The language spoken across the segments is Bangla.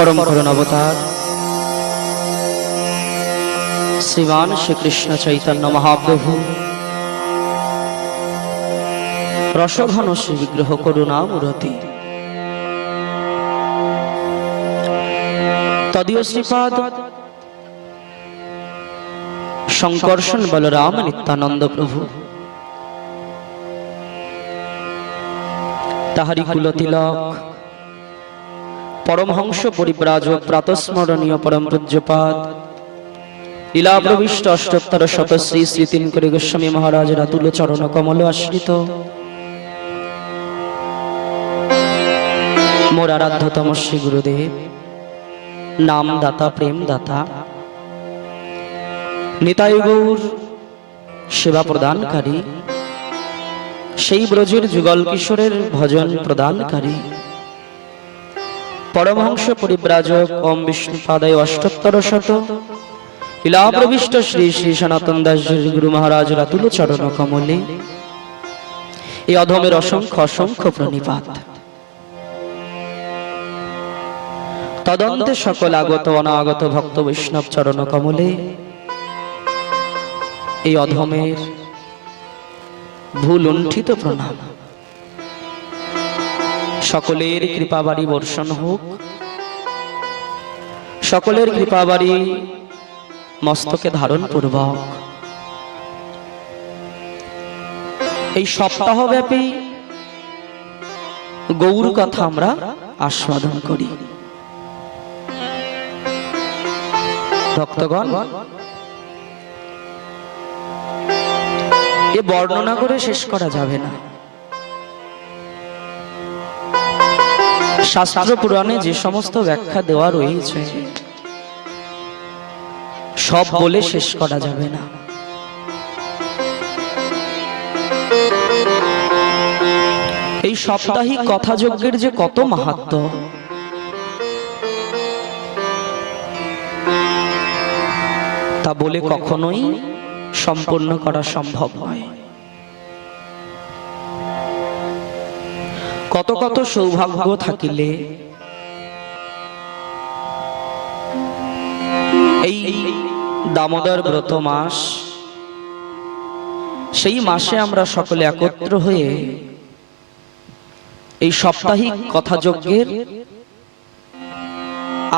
परम करुण अवतार श्रीमान श्री कृष्ण चैतन्य महाप्रभु रसघन श्री विग्रह करुणा मूर्ति तदीय श्रीपाद शंकर्षण बलराम नित्यानंद प्रभु ताहारी कुलतिलक परमहंस परिव्राजक प्रातस्मरणीय परम पूज्यपाद लीला प्रविष्ट अष्टोत्तर शत श्री श्री तीनकरी गोस्वामी महाराज रातुल चरण कमल आश्रित मोर आराध्यतम श्री गुरुदेव नाम दाता प्रेम दाता निताई गौर सेवा प्रदानकारी সেই ব্রজের যুগল কিশোরের ভজন প্রদানকারী परमहंस परिव्राजक ओम विष्णुपादाय अष्टोत्तर शत लीला प्रविष्ट श्री श्री सनातन दास गुरु महाराज रातुल चरण कमले এই অধমের অসংখ্য অসংখ্য প্রণিপাত তদন্তে সকল আগত অনাগত ভক্ত বৈষ্ণব চরণ কমলে এই অধমের ভুল লুণ্ঠিত প্রণাম সকলের কৃপাবাড়ি বর্ষণ হোক সকলের কৃপাবাড়ি মস্তকে ধারণ পূর্বক এই সপ্তাহব্যাপী গৌর কথা আমরা আস্বাদন করি ভক্তগণ এ বর্ণনা করে শেষ করা যাবে না শাস্ত্র পুরাণে যে সমস্ত ব্যাখ্যা দেওয়া রয়েছে সব বলে শেষ করা যাবে না এই সাপ্তাহিক কথাযজ্ঞের যে কত মাহাত্ম্য তা বলে কখনোই সম্পূর্ণ করা সম্ভব নয় কত কত সৌভাগ্য থাকিলে এই দামোদর ব্রত মাস সেই মাসে আমরা সকলে একত্র হয়ে এই সাপ্তাহিক কথাযজ্ঞের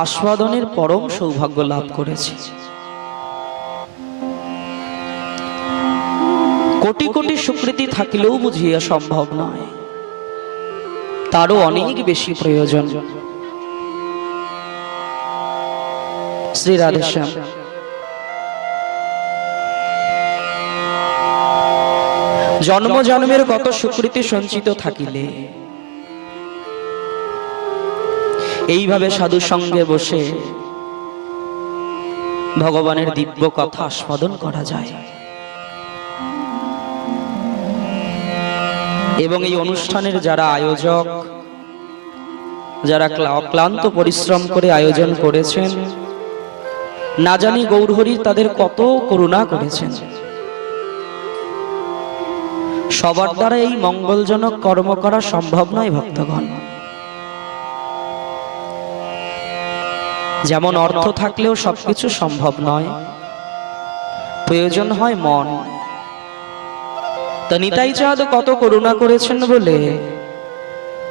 আস্বাদনের পরম সৌভাগ্য লাভ করেছি কোটি কোটি স্বীকৃতি থাকিলেও বুঝিয়া সম্ভব নয় তারও অনেক বেশি প্রয়োজন শ্রী রাধেশ্যাম জন্ম জন্মের কত স্বীকৃতি সঞ্চিত থাকিলে এইভাবে সাধু সঙ্গে বসে ভগবানের দিব্য কথা আস্বাদন করা যায় এবং এই অনুষ্ঠানের যারা আয়োজক যারা অক্লান্ত পরিশ্রম করে আয়োজন করেছেন না জানি গৌরহরি তাদের কত করুণা করেছেন সবার দ্বারা এই মঙ্গলজনক কর্ম করা সম্ভব নয় ভক্তগণ যেমন অর্থ থাকলেও সবকিছু সম্ভব নয় প্রয়োজন হয় মন নিতাই চাঁদ কত করুণা করেছেন বলে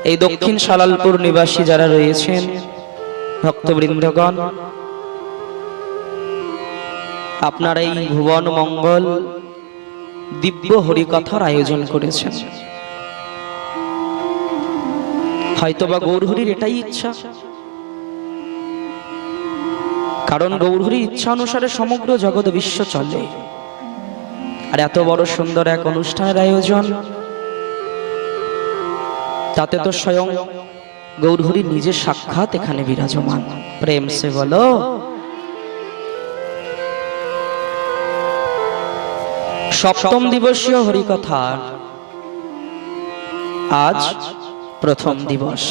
এই দক্ষিণ সালালপুর নিবাসী যারা রয়েছেন ভক্তবৃন্দগণ আপনারা এই ভুবন মঙ্গল দিব্য হরিকথার আয়োজন করেছেন হয়তোবা গৌরহরির এটাই ইচ্ছা কারণ গৌরহরির ইচ্ছা অনুসারে সমগ্র জগৎ বিশ্ব চলে আর এত বড় সুন্দর এক অনুষ্ঠানের আয়োজন তাতে তো স্বয়ং গৌরহরি নিজে সাক্ষাৎ এখানে বিরাজমান প্রেম সে বলো সপ্তম দিবসীয় হরিকথার আজ প্রথম দিবস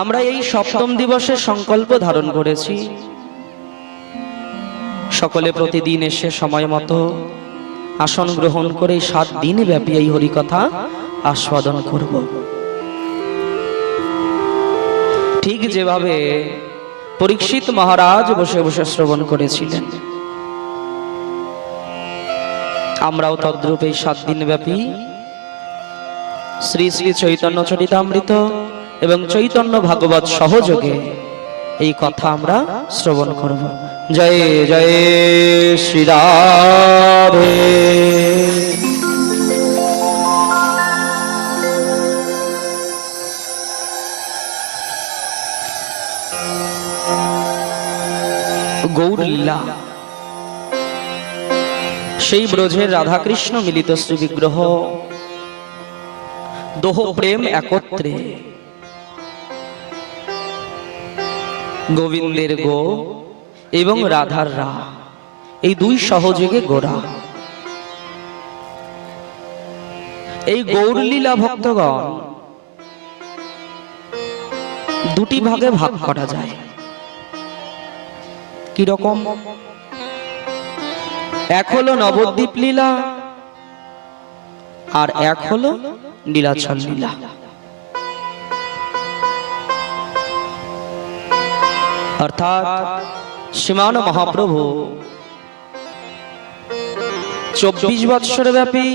আমরা এই সপ্তম দিবসের সংকল্প ধারণ করেছি সকলে প্রতিদিন এসে সময় মতো আসন গ্রহণ করে 7 দিন ব্যাপী এই হরিকথা आस्वादन करब। ঠিক যেভাবে পরীক্ষিত মহারাজ বসে বসে শ্রবণ করেছিলেন, আমরাও তদ্রূপ এই 7 দিন ব্যাপী শ্রী শ্রী চৈতন্য চরিতামৃত এবং চৈতন্য ভাগবত সহযোগে এই কথা আমরা শ্রবণ করব। জয় জয় শ্রী রাধে। গৌরলীলা, সেই ব্রজের রাধাকৃষ্ণ মিলিত শ্রী বিগ্রহ, দোহ প্রেম একত্রে, গোবিন্দের গো এবং রাধার রা, এই 2 সহযোগে গোরা। এই গৌরলীলা ভক্তগণ 2টি ভাগে ভাগ করা যায়। কি রকম? এক হলো নবদ্বীপ লীলা, আর এক হলো নীলাচল লীলা। অর্থাৎ শ্রীমান মহাপ্রভু 24 বৎসর ব্যাপী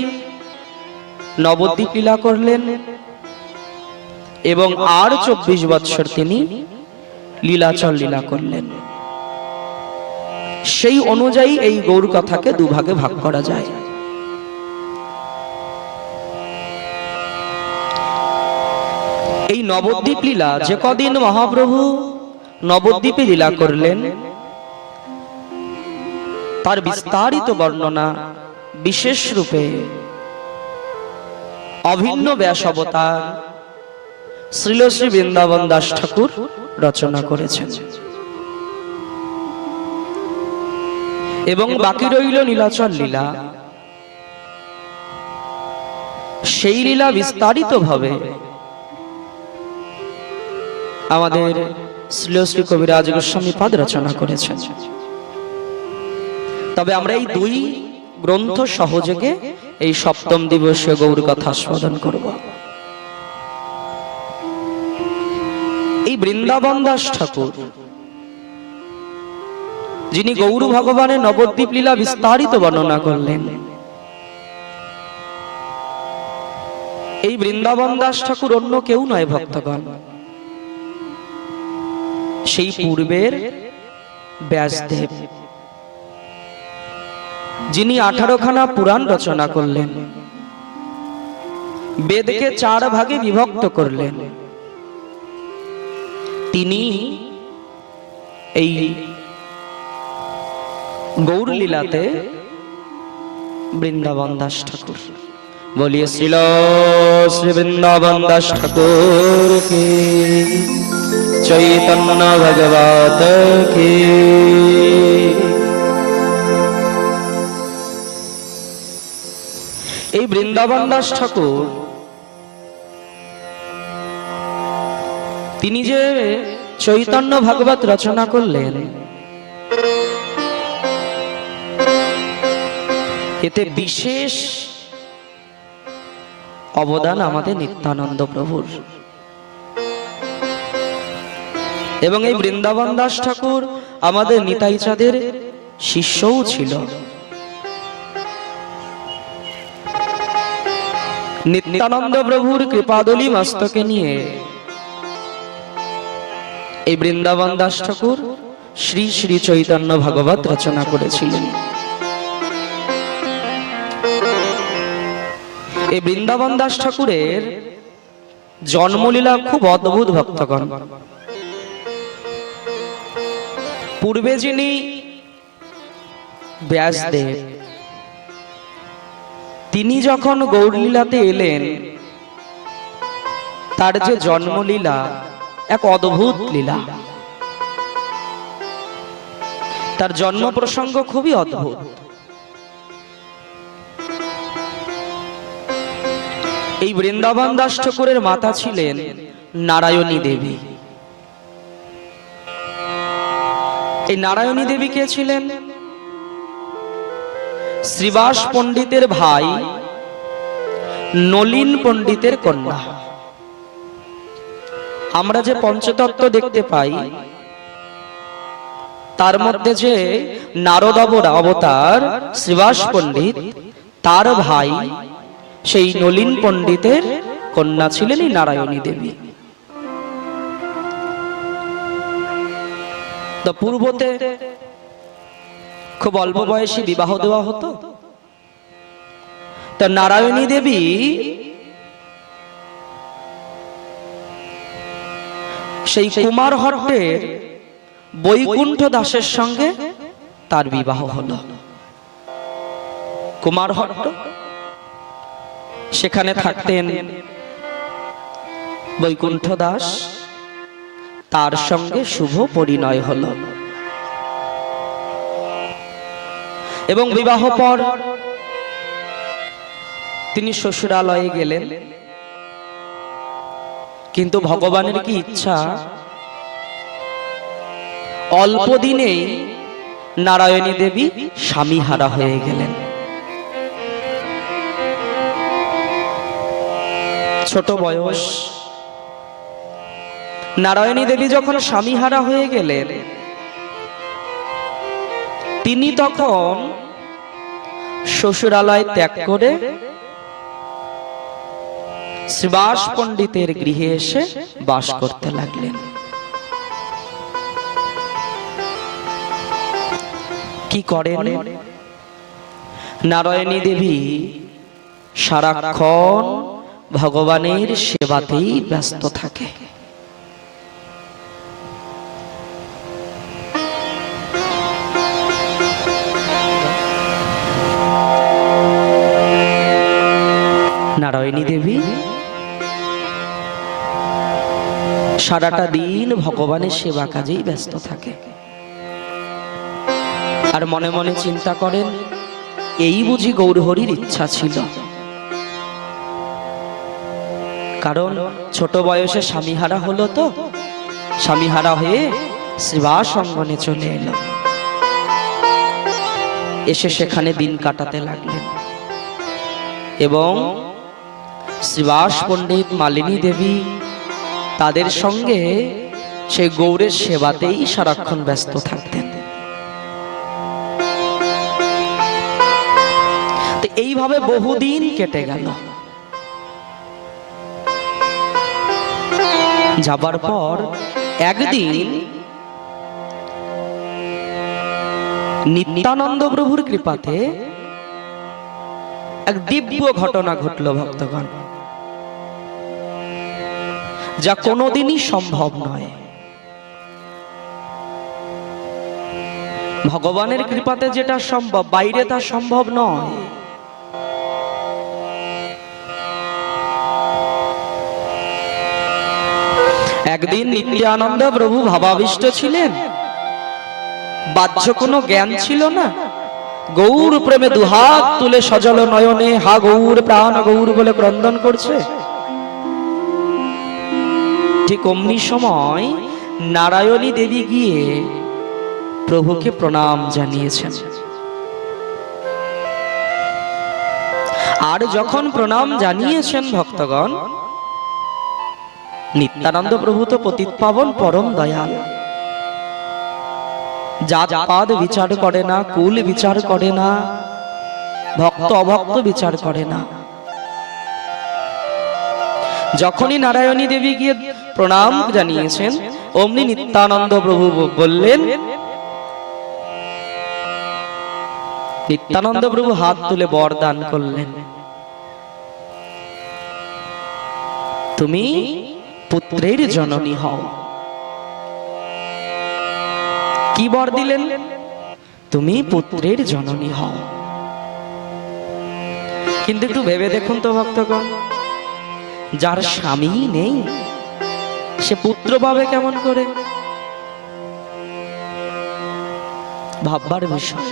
নবদ্বীপ লীলা করলেন এবং আর 24 বৎসর তিনি লীলাচল লীলা করলেন। সেই অনুযায়ী এই গৌর কথাকে 2 ভাগে ভাগ করা যায়। এই নবদ্বীপ লীলা, যে কদিন মহাপ্রভু নবদ্বীপে লীলা করলেন, তার বিস্তারিত বর্ণনা বিশেষ রূপে অভিন্ন ব্যাস অবতার শ্রীল শ্রী বৃন্দাবন দাস ঠাকুর রচনা করেছেন। এবং বাকি রইল নীলাচল লীলা। সেই লীলা বিস্তারিত ভাবে আমাদের শ্রীল শ্রী কবিরাজ গোস্বামী পাদ রচনা করেছেন। তবে আমরা এই 2 গ্রন্থ সহযোগে এই 7ম দিবসীয় গৌর কথা আস্বাদন করব। এই বৃন্দাবন দাস ঠাকুর, যিনি গৌর ভগবানের নবদ্বীপ লীলা বিস্তারিত বর্ণনা করলেন, এই বৃন্দাবন দাস ঠাকুর অন্য কেউ নয় ভক্তগণ, সেই পূর্বের ব্যাসদেব, যিনি 18খানা পুরাণ রচনা করলেন, বেদকে 4 ভাগে বিভক্ত করলেন। তিনি এই গৌর লীলাতে বৃন্দাবন দাস ঠাকুর। বলিয়ে শ্রীল শ্রী বৃন্দাবন দাস ঠাকুর কি, চৈতন্য ভগবত কি। এই বৃন্দাবন দাস ঠাকুর, তিনি যে চৈতন্য ভাগবত রচনা করলেন, এতে বিশেষ অবদান আমাদের নিত্যানন্দ প্রভুর। এবং এই বৃন্দাবন দাস ঠাকুর আমাদের নিতাই চাঁদের শিষ্যও ছিল। নিত্যানন্দ প্রভুর কৃপাদলী মস্তকে নিয়ে এই বৃন্দাবন দাস ঠাকুর শ্রী শ্রী চৈতন্য ভাগবত রচনা করেছিলেন। এই বৃন্দাবন দাস ঠাকুরের জন্মলীলা খুব অদ্ভুত ভক্তগণ। পূর্বে যিনি ব্যাসদেব, তিনি যখন গৌরলীলাতে এলেন, তার যে জন্মলীলা এক অদ্ভুত লীলা। তার জন্ম প্রসঙ্গ খুবই অদ্ভুত। এই বৃন্দাবন দাস ঠাকুরের মাতা ছিলেন নারায়ণী দেবী। এই নারায়ণী দেবী কে ছিলেন? শ্রীবাস পণ্ডিতের ভাই নলিন পণ্ডিতের কন্যা। আমরা যে পঞ্চতত্ত্ব দেখতে পাই তার মধ্যে যে নারদ অবতার শ্রীবাস পণ্ডিত, তার ভাই সেই নলিন পণ্ডিতের কন্যা ছিলেন এই নারায়ণী দেবী। তো পূর্বতে খুব অল্প বয়সে বিবাহ দেওয়া হতো। তা নারায়ণী দেবী সেই কুমারহট্টের বৈকুণ্ঠ দাসের সঙ্গে তার বিবাহ হলো। কুমারহট্ট, সেখানে থাকতেন বৈকুণ্ঠ দাস, তার সঙ্গে শুভ পরিণয় হলো। এবং বিবাহ পর তিনি শ্বশুরালয়ে গেলেন। কিন্তু ভগবানের কি ইচ্ছা, অল্প দিনেই নারায়ণী দেবী স্বামীহারা হয়ে গেলেন। ছোট বয়স, নারায়ণী দেবী যখন স্বামীহারা হয়ে গেলেন, তিনি তখন শ্বশুরালয় ত্যাগ করে শ্রীবাস পণ্ডিতের গৃহে এসে বাস করতে লাগলেন। কি করেন? নারায়ণী দেবী সারাক্ষণ ভগবানের সেবাতেই ব্যস্ত থাকে। নারায়ণী দেবী সারাটা দিন ভগবানের সেবা কাজেই ব্যস্ত থাকে। আর মনে মনে চিন্তা করেন, এই বুঝি গৌরহরির ইচ্ছা ছিল। কারণ ছোট বয়সে স্বামীহারা হলো, তো স্বামীহারা হয়ে শ্রীবাস অঙ্গনে চলে এলো। এসে সেখানে দিন কাটাতে লাগলেন এবং শ্রীবাস পণ্ডিত, মালিনী দেবী, তাদের সঙ্গে সেই গৌরের সেবাতেই সারাক্ষণ ব্যস্ত থাকতেন। তো এইভাবে বহুদিন কেটে গেল। যাবার পর একদিন নিত্যানন্দ প্রভুর কৃপাতে এক দিব্য ঘটনা ঘটল ভক্তগণ, যা কোনোদিনই সম্ভব নয়। ভগবানের কৃপাতে যেটা সম্ভব, বাইরে তা সম্ভব নয়। একদিন নিত্যানন্দ প্রভু ভাবাবিষ্ট ছিলেন, বাহ্য কোনো জ্ঞান ছিল না। গৌর প্রেমে দুহাত তুলে সজল নয়নে হা গৌর প্রাণ গৌর বলে ক্রন্দন করছে। ঠিক অমনি সময় নারায়ণী দেবী গিয়ে প্রভুকে প্রণাম জানিয়েছেন। আর যখন প্রণাম জানিয়েছেন ভক্তগণ, নিত্যানন্দ প্রভু তো পতিত পাবন পরম দয়াল, জাত পাদ বিচার করে না, কুল বিচার করে না, ভক্ত অভক্ত বিচার করে না। যখনই নারায়ণী দেবী গিয়ে প্রণাম জানিয়েছেন, অমনি নিত্যানন্দ প্রভু বললেন, নিত্যানন্দ প্রভু হাত তুলে বর দান করলেন, তুমি পুত্রের জননী হও। কি বর দিলেন? তুমি পুত্রের জননী হও। কিন্তু একটু ভেবে দেখুন তো ভক্তগণ, যার স্বামী নেই সে পুত্র পাবে কেমন করে? ভাববার বিষয়।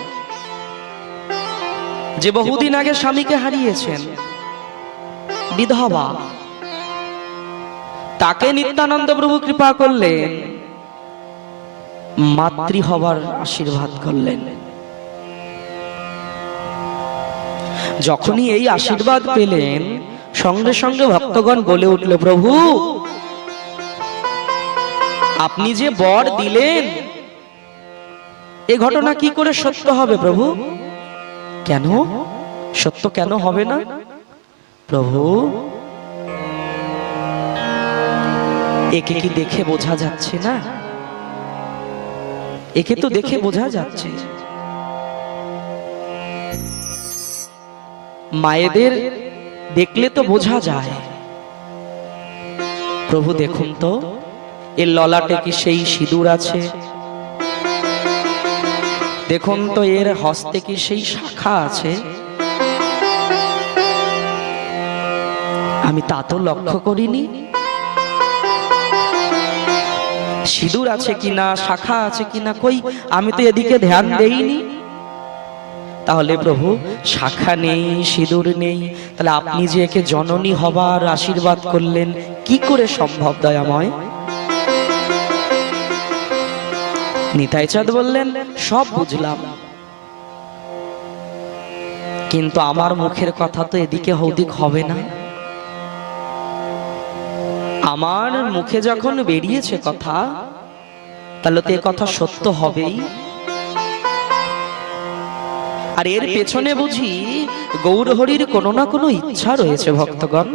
যে বহুদিন আগে স্বামীকে হারিয়েছেন, বিধবা, তাকে নিত্যানন্দ প্রভু কৃপা করলেন, মাতৃ হবার আশীর্বাদ করলেন। যখনই এই আশীর্বাদ পেলেন, সঙ্গে সঙ্গে ভক্তগণ বলে উঠল, প্রভু আপনি যে বর দিলেন এ ঘটনা কি করে সত্য হবে প্রভু? কেন সত্য কেন হবে না প্রভু? একে কি দেখে বোঝা যাচ্ছে না? একে তো দেখে বোঝা যাচ্ছে। মায়েদের দেখলে তো বোঝা যায়। প্রভু দেখুন তো, এর ললাটে কি সেই সিঁদুর আছে? দেখুন তো এর হস্তে কি সেই শাখা আছে? আমি তা তো লক্ষ্য করিনি। সিঁদুর আছে কিনা, শাখা আছে কিনা, কই আমি তো এদিকে ধ্যান দেইনি। তাহলে প্রভু শাখা নেই, সিঁদুর নেই, তাহলে আপনি যে একে জননী হবার আশীর্বাদ করলেন কি করে সম্ভব দয়াময়? নিতাই চাঁদ বললেন, সব বুঝলাম, কিন্তু আমার মুখের কথা তো এদিকে ওদিক হবে না। আমার মুখে যখন বেরিয়েছে কথা, তাহলে তো এ কথা সত্য হবেই। আর এর পেছনে বুঝি গৌরহরির কোনো না কোনো ইচ্ছা রয়েছে ভক্তগণ।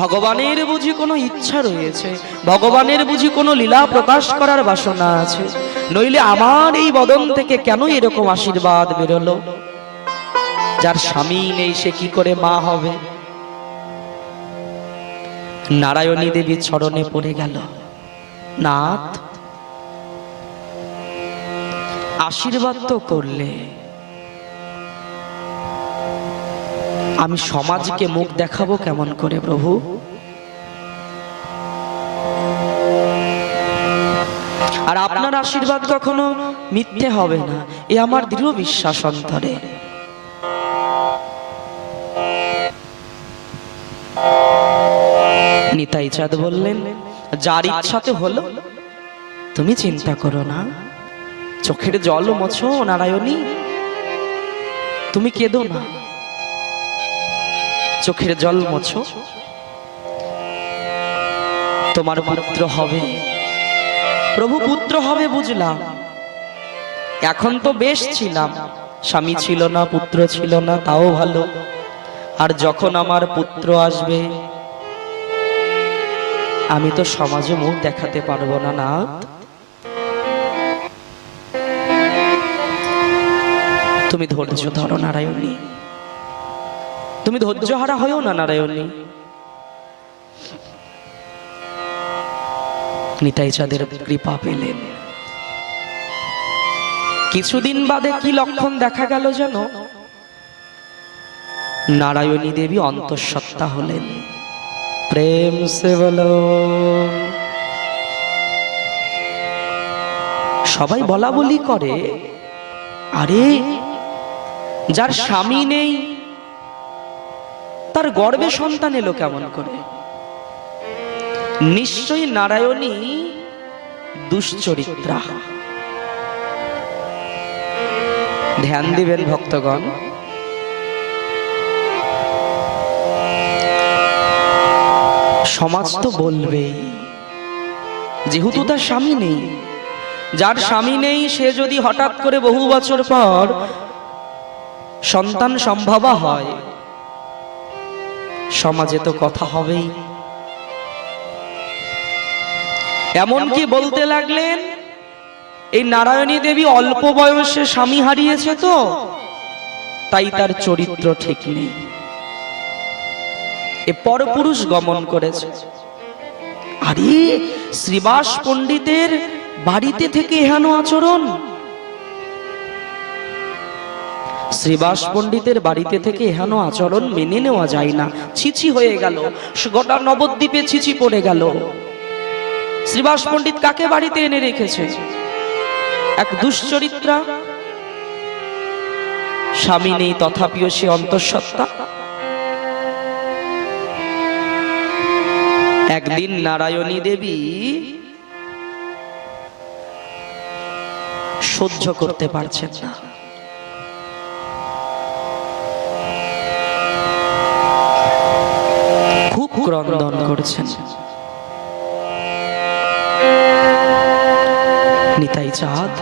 ভগবানের বুঝি কোনো ইচ্ছা রয়েছে, ভগবানের বুঝি কোনো লীলা প্রকাশ করার বাসনা আছে, নইলে আমার এই বদন থেকে কেন এরকম আশীর্বাদ বেরোলো? যার স্বামী নেই সে কি করে মা হবে? নারায়ণী দেবীর চরণে পড়ে গেল, নাথ আশীর্বাদ তো করলে, আমি সমাজকে মুখ দেখাবো কেমন করে প্রভু? আর আপনার আশীর্বাদ কখনো মিথ্যে হবে না, এ আমার দৃঢ় বিশ্বাস অন্তরে। নিতাই চাঁদ বললেন, যার ইচ্ছাতে হলো, তুমি চিন্তা করো না। চোখের জল মোছো নারায়ণী, তুমি কেঁদো না, চোখের জল মোছো, তোমার পুত্র হবে। প্রভু পুত্র হবে বুঝলাম, এখন তো বেশ ছিলাম, স্বামী ছিল না, পুত্র ছিল না, তাও ভালো। আর যখন আমার পুত্র আসবে, আমি তো সমাজে মুখ দেখাতে পারবো না। নাথ তুমি ধৈর্য ধরো নারায়ণী, তুমি ধৈর্য হারা হয়েও না নারায়ণী। নিতাই চাঁদের কৃপা পেলেন। কিছুদিন বাদে কি লক্ষণ দেখা গেল যেন? নারায়ণী দেবী অন্তঃসত্ত্বা হলেন। প্রেম সে বলো। সবাই বলা বলি করে, আরে যার স্বামী নেই তার গর্ভে সন্তান এলো কেমন করে? নিশ্চয়ই নারায়ণী দুশ্চরিত্রা। ধ্যান দিবেন ভক্তগণ, সমাজ তো বলবেই, যেহেতু তার স্বামী নেই। যার স্বামী নেই সে যদি হঠাৎ করে বহু বছর পর সন্তান সম্ভবা হয়, সমাজে তো কথা হবেই। এমনকি বলতে লাগলেন, এই নারায়ণী দেবী অল্প বয়সে স্বামী হারিয়েছে তো, তাই তার চরিত্র ঠিক নেই, এ পরপুরুষ গমন করেছে। আরে শ্রীবাস পণ্ডিতের বাড়িতে থেকে এহেন আচরণ, শ্রীবাস পণ্ডিতের বাড়িতে থেকে এহেন আচরণ মেনে নেওয়া যায় না। ছিছি হয়ে গেল, গোটা নবদ্বীপে ছিছি পড়ে গেল। শ্রীবাস পণ্ডিত কাকে বাড়িতে এনে রেখেছে? এক দুশ্চরিত্রা। স্বামী নেই তথাপিও সে অন্তঃসত্ত্বা। একদিন নারায়ণী দেবী সহ্য করতে পারছেন না, খুব ক্রন্দন করছেন। নিতাই চাঁদ,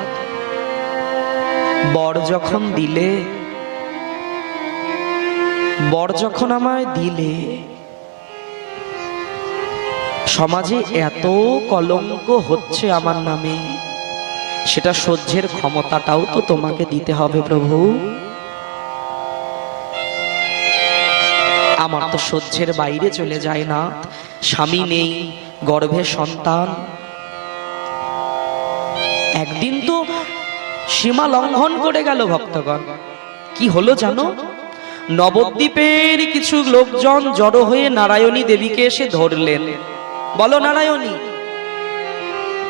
বর যখন দিলে, বর যখন আমায় দিলে, সমাজে এত কলঙ্ক হচ্ছে আমার নামে, সেটা সহ্যের ক্ষমতাটাও তো তোমাকে দিতে হবে প্রভু। আমার তো সহ্যের বাইরে চলে যায় না, স্বামী নেই, গর্ভে সন্তান। একদিন তো সীমা লঙ্ঘন করে গেল ভক্তগণ। কি হলো জানো? নবদ্বীপের কিছু লোকজন জড়ো হয়ে নারায়ণী দেবীকে এসে ধরলেন। বলো নারায়ণী,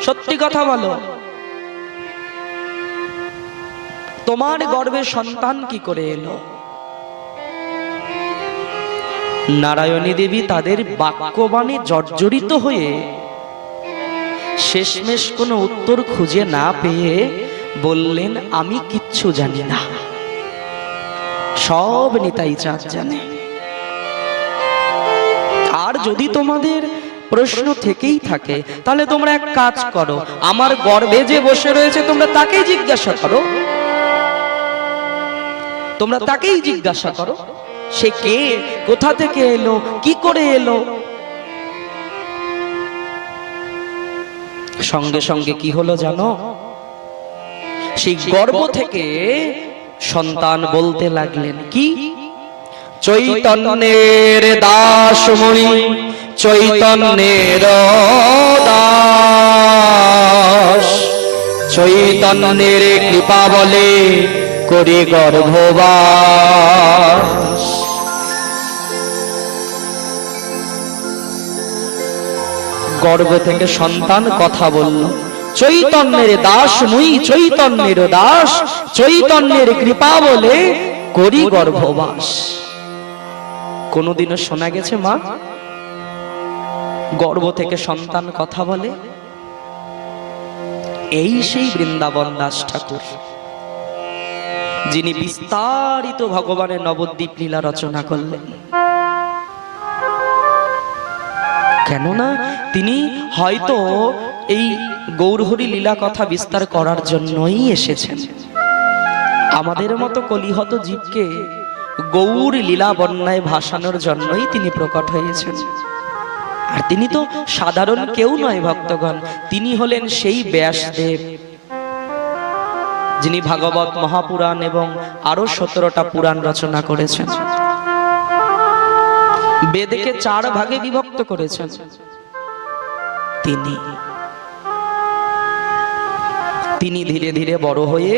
সত্যি কথা বলো, তোমার গর্ভে সন্তান কি করে এলো? নারায়ণী দেবী তাদের বাক্যবাণে জর্জরিত হয়ে শেষমেশ কোনো উত্তর খুঁজে না পেয়ে বললেন, আমি কিচ্ছু জানি না, সব নিতাই চাঁদ জানে। আর যদি তোমাদের প্রশ্ন থেকেই থাকে, তাহলে তোমরা এক কাজ করো, আমার গর্ভে যে বসে রয়েছে তোমরা তাকেই জিজ্ঞাসা করো, তোমরা তাকেই জিজ্ঞাসা করো, সে কে, কোথা থেকে এলো, কি করে এলো। সঙ্গে সঙ্গে কি হলো জানো? সেই গর্ভ থেকে সন্তান বলতে লাগলেন, কি? চৈতন্যের দাসমণি, চৈতন্যের দাস, চৈতন্যের কৃপা বলে করি গর্ভবাস। গর্ভ থেকে সন্তান কথা বলল, চৈতন্যের দাস মুই, চৈতন্যের দাস, চৈতন্যের কৃপা বলে করি গর্ভবাস। কোনদিনও শোনা গেছে মা গর্ভ থেকে সন্তান কথা বলে? এই সেই বৃন্দাবন দাস ঠাকুর, যিনি বিস্তারিত ভগবানের নবদ্বীপ লীলা রচনা করলেন। কেননা তিনি হয়তো এই গৌরহরি লীলা কথা বিস্তার করার জন্যই এসেছেন। আমাদের মতো কলিহত জীবকে গৌর লীলা বন্যায় ভাসানোর জন্যই তিনি প্রকট হয়েছেন। আর তিনি তো সাধারণ কেউ নয় ভক্তগণ, তিনি হলেন সেই ব্যাসদেব, যিনি ভাগবত মহাপুরাণ এবং আরো 17টা পুরাণ রচনা করেছেন। বেদকে 4 ভাগে বিভক্ত করেছেন তিনি। ধীরে ধীরে বড় হয়ে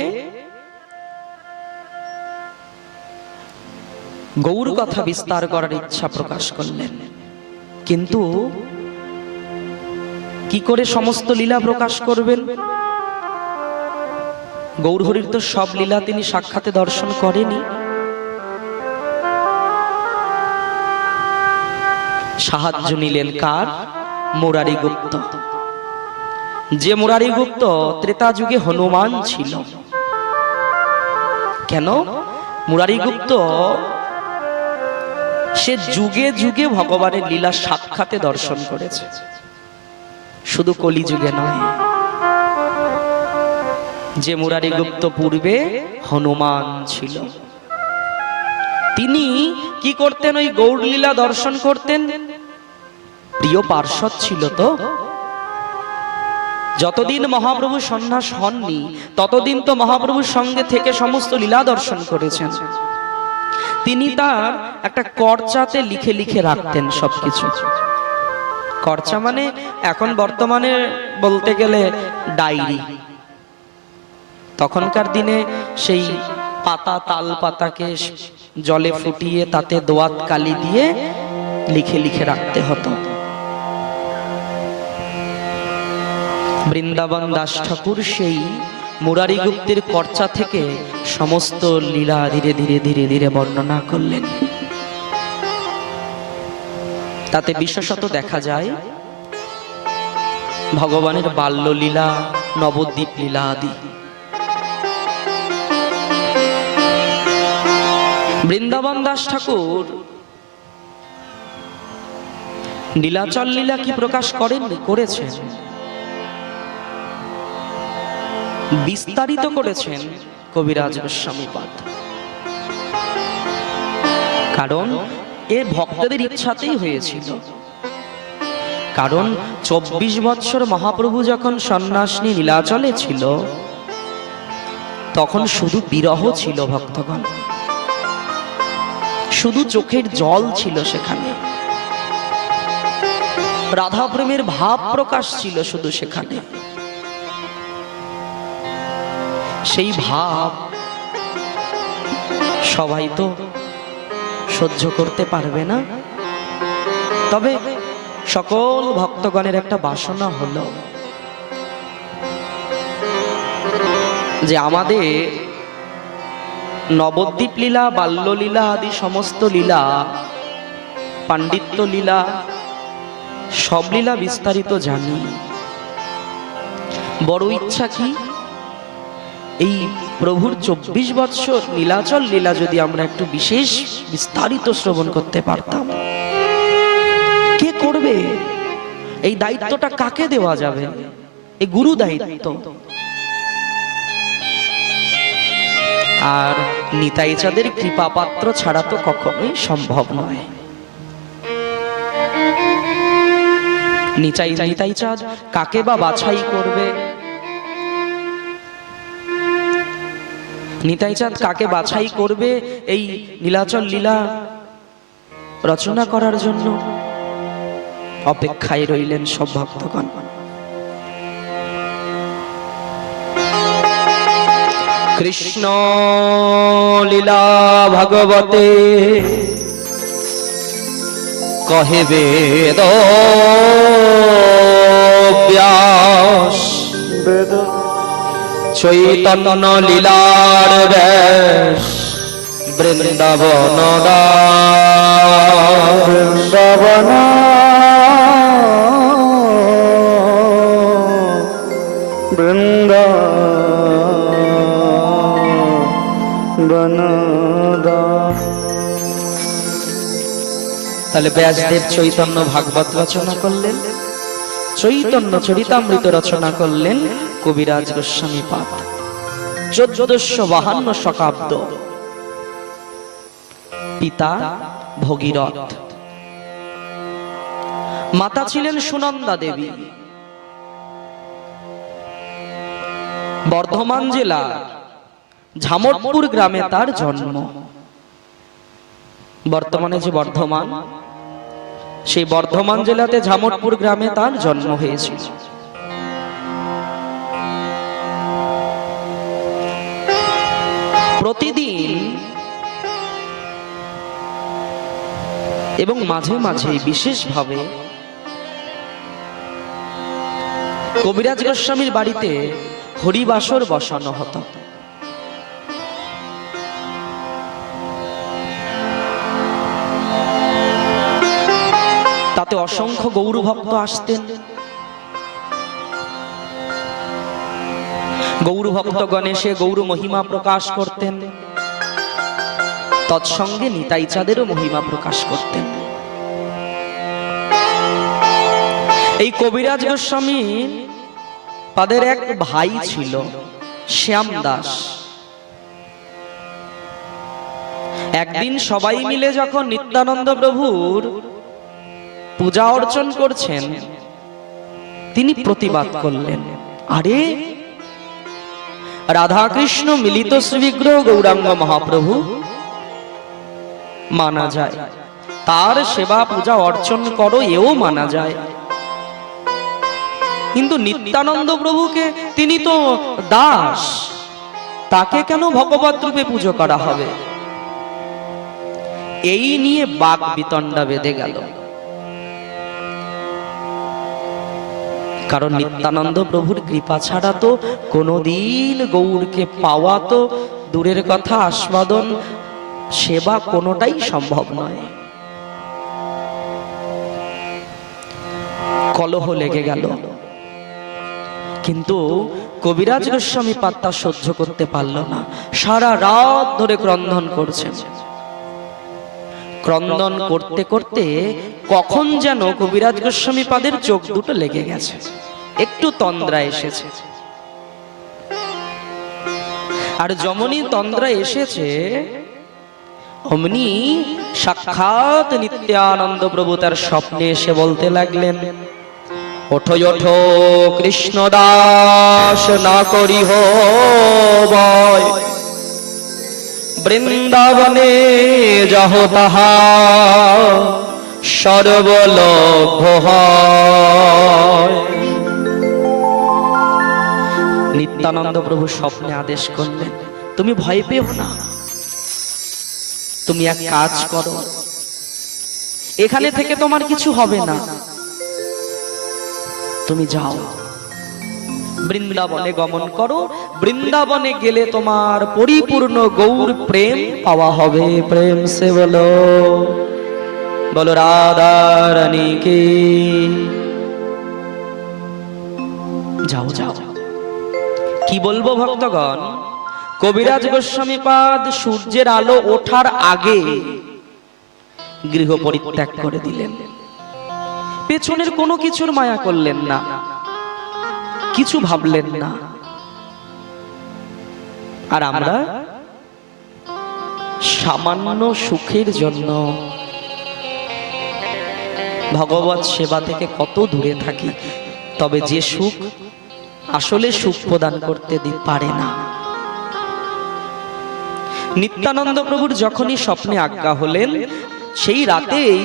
গৌর কথা বিস্তার করার ইচ্ছা প্রকাশ করলেন। কিন্তু কি করে সমস্ত লীলা প্রকাশ করবেন? গৌরহরির তো সব লীলা তিনি সাক্ষাতে দর্শন করেনি। সাহায্য নিলেন কার? মুরারি গুপ্ত। যে মুরারি গুপ্ত ত্রেতা যুগে হনুমান ছিল। কেন? মুরারি গুপ্ত সে যুগে যুগে ভগবানের লীলা সাক্ষাতে দর্শন করেছে, শুধু কলিযুগে নয়। যে মুরারি গুপ্ত পূর্বে হনুমান ছিল, তিনি কি করতেন? ওই গৌর লীলা দর্শন করতেন। প্রিয় পার্ষদ ছিল তো। যতদিন মহাপ্রভু সন্ন্যাস হননি ততদিন তো মহাপ্রভুর সঙ্গে থেকে সমস্ত লীলা দর্শন করেছেন। তিনি তার একটা কর্চাতে লিখে লিখে রাখতেন সবকিছু। কর্চা মানে এখন বর্তমানে বলতে গেলে ডায়েরি। তখনকার দিনে সেই পাতা, তাল পাতাকে জলে ফুটিয়ে তাতে দোয়াত কালি দিয়ে লিখে লিখে রাখতে হতো। বৃন্দাবন দাস ঠাকুর সেই মুরারি গুপ্তের কর্চা থেকে সমস্ত লীলা ধীরে ধীরে ধীরে ধীরে বর্ণনা করলেন। তাতে বিশেষত দেখা যায় ভগবানের বাল্যলীলা, নবদ্বীপ লীলা আদি। বৃন্দাবন দাস ঠাকুর নীলাচল লীলা কি প্রকাশ করেননি? করেছেন। বিস্তারিত করেছেন কবিরাজ গোস্বামী পাদ। কারণ এ ভক্তদের ইচ্ছাতেই হয়েছিল। কারণ 24 বৎসর মহাপ্রভু যখন সন্ন্যাস নিয়ে নীলাচলে ছিল, তখন শুধু বিরহ ছিল ভক্তগণ, শুধু চোখের জল ছিল সেখানে, রাধা প্রেমের ভাব প্রকাশ ছিল শুধু সেখানে। সেই ভাব সবাই তো সহ্য করতে পারবে না। তবে সকল ভক্তগণের একটা বাসনা হলো যে আমাদের নবদ্বীপ লীলা, বাল্যলীলা আদি সমস্ত লীলা, পাণ্ডিত্য লীলা, সব লীলা বিস্তারিত জানি। বড় ইচ্ছা কি, এই প্রভুর 24 বৎসর নীলাচল লীলা যদি আমরা একটু বিশেষ বিস্তারিত শ্রবণ করতে পারতাম। কে করবে এই দায়িত্বটা? কাকে দেওয়া যাবে? এই গুরু দায়িত্ব। আর নিতাই চাঁদের কৃপা পাত্র ছাড়া তো কখনোই সম্ভব নয়। নিতাই চাঁদ কাকে বা বাছাই করবে? নিতাই চাঁদ কাকে বাছাই করবে এই নীলাচল লীলা রচনা করার জন্য? অপেক্ষায় রইলেন সব ভক্তগণ। কৃষ্ণ লীলা ভগবতে কহে বেদ ব্যাস, চৈতন্য লীলার ব্যাস বৃন্দাবন বৃন্দাবন তাহলে ব্যাসদেব চৈতন্য ভাগবত রচনা করলেন, চৈতন্য চরিতামৃত রচনা করলেন কবিরাজ গোস্বামী পাদ। 1452 শকাব্দ। পিতা ভগীরথ, মাতা ছিলেন সুনন্দা দেবী। বর্ধমান জেলার ঝামটপুর গ্রামে তার জন্ম। বর্তমানে যে বর্ধমান, সেই বর্ধমান জেলাতে ঝামটপুর গ্রামে তার জন্ম হয়েছিল। প্রতিদিন এবং মাঝে মাঝে বিশেষভাবে কবিরাজ গোস্বামীর বাড়িতে হরিবাসর বসানো হতো। তাতে অসংখ্য গৌর ভক্ত আসতেন। গৌর ভক্ত গণেশে গৌর মহিমা প্রকাশ করতেন, তৎসঙ্গে নিতাই চাঁদেরও মহিমা প্রকাশ করতেন। এই কবিরাজ গোস্বামী তাদের এক ভাই ছিল শ্যাম দাস। একদিন সবাই মিলে যখন নিত্যানন্দ প্রভুর পূজা অর্চন করছেন, তিনি প্রতিবাদ করলেন, আরে রাধাকৃষ্ণ মিলিত শ্রীবিগ্রহ গৌরাঙ্গ মহাপ্রভু মানা যায়, তার সেবা পূজা অর্চন করো এও মানা যায়, কিন্তু নিত্যানন্দ প্রভুকে, তিনি তো দাস, তাকে কেন ভগবত রূপে পুজো করা হবে? এই নিয়ে বাক বিতণ্ডা বেঁধে গেল। কারণ নিত্যানন্দ প্রভুর কৃপা ছাড়া তো কোনোদিন গৌরকে পাওয়া তো দূরের কথা, আস্বাদন সেবা কোনোটাই সম্ভব নয়। কলহ লেগে গেল, কিন্তু কবিরাজ গোস্বামী পাত্তা সহ্য করতে পারল না। সারা রাত ধরে ক্রন্দন করছেন। ক্রন্দন করতে করতে কখন যেন কবিরাজ গোস্বামী পাদের চোখ দুটো লেগে গেছে, একটু তন্দ্রা এসেছে। আর যমনী তন্দ্রা এসেছে, অমনি সাক্ষাৎ নিত্যানন্দ প্রভু তার স্বপ্নে এসে বলতে লাগলেন, ওঠো ওঠো কৃষ্ণদাস, না করিহ ভয়, বৃন্দাবনে যাহ তাহা সর্বলভ্য হয়। নিত্যানন্দ প্রভু স্বপ্নে আদেশ করলেন, তুমি ভয় পেও না, তুমি এক কাজ করো, এখানে থেকে তোমার কিছু হবে না, তুমি যাও বৃন্দাবনে গমন করো, বৃন্দাবনে গেলে তোমার পরিপূর্ণ গৌর প্রেম পাওয়া হবে। প্রেম সে বলো, বলো রাধা রানী কি। যাও যাও। কি বলবো ভক্তগণ, কবিরাজ গোস্বামী পাদ সূর্যের আলো ওঠার আগে গৃহ পরিত্যাগ করে দিলেন। পেছনের কোনো কিছুর মায়া করলেন না, কিছু ভাবলেন না। আর আমরা সামান্য সুখের জন্য ভগবত সেবা থেকে কত দূরে থাকি, তবে যে সুখ আসলে সুখ প্রদান করতে পারে না। নিত্যানন্দ প্রভুর যখনই স্বপ্নে আজ্ঞা হলেন, সেই রাতেই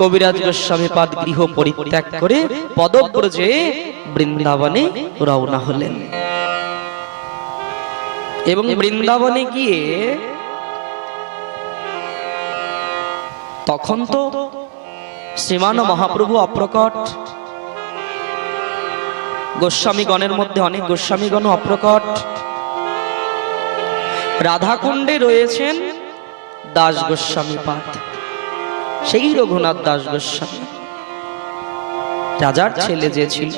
কবিরাজ গোস্বামী পাদ গৃহ পরিত্যাগ করে পদব্রজে বৃন্দাবনে রওনা হলেন। এবং বৃন্দাবনে গিয়ে তখন তো শ্রীমান মহাপ্রভু অপ্রকট, গোস্বামীগণের মধ্যে অনেক গোস্বামীগণ অপ্রকট। রাধাকুণ্ডে রয়েছেন দাস গোস্বামী পাদ, সেই রঘুনাথ দাস গোস্বামী, রাজার ছেলে যে ছিল।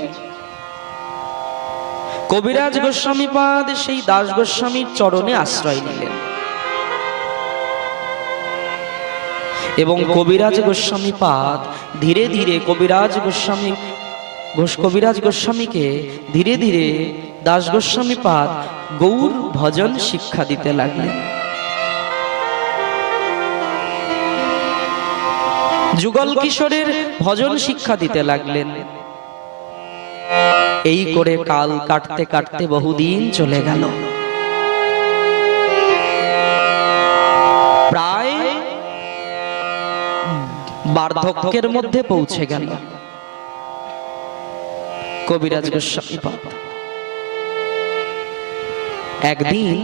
কবিরাজ গোস্বামী পাদ সেই দাস গোস্বামীর চরণে আশ্রয় নিলেন এবং কবিরাজ গোস্বামী পাদ ধীরে ধীরে কবিরাজ গোস্বামীকে ধীরে ধীরে দাস গোস্বামী পাদ গৌর ভজন শিক্ষা দিতে লাগলেন। যুগল কিশোরের ভজন শিক্ষা দিতে লাগলেন। এই করে কাল কাটতে কাটতে বহুদিন চলে গেল। প্রায় বার্ধক্যের মধ্যে পৌঁছে গেল কবিরাজ গোস্বামী পাদ। একদিন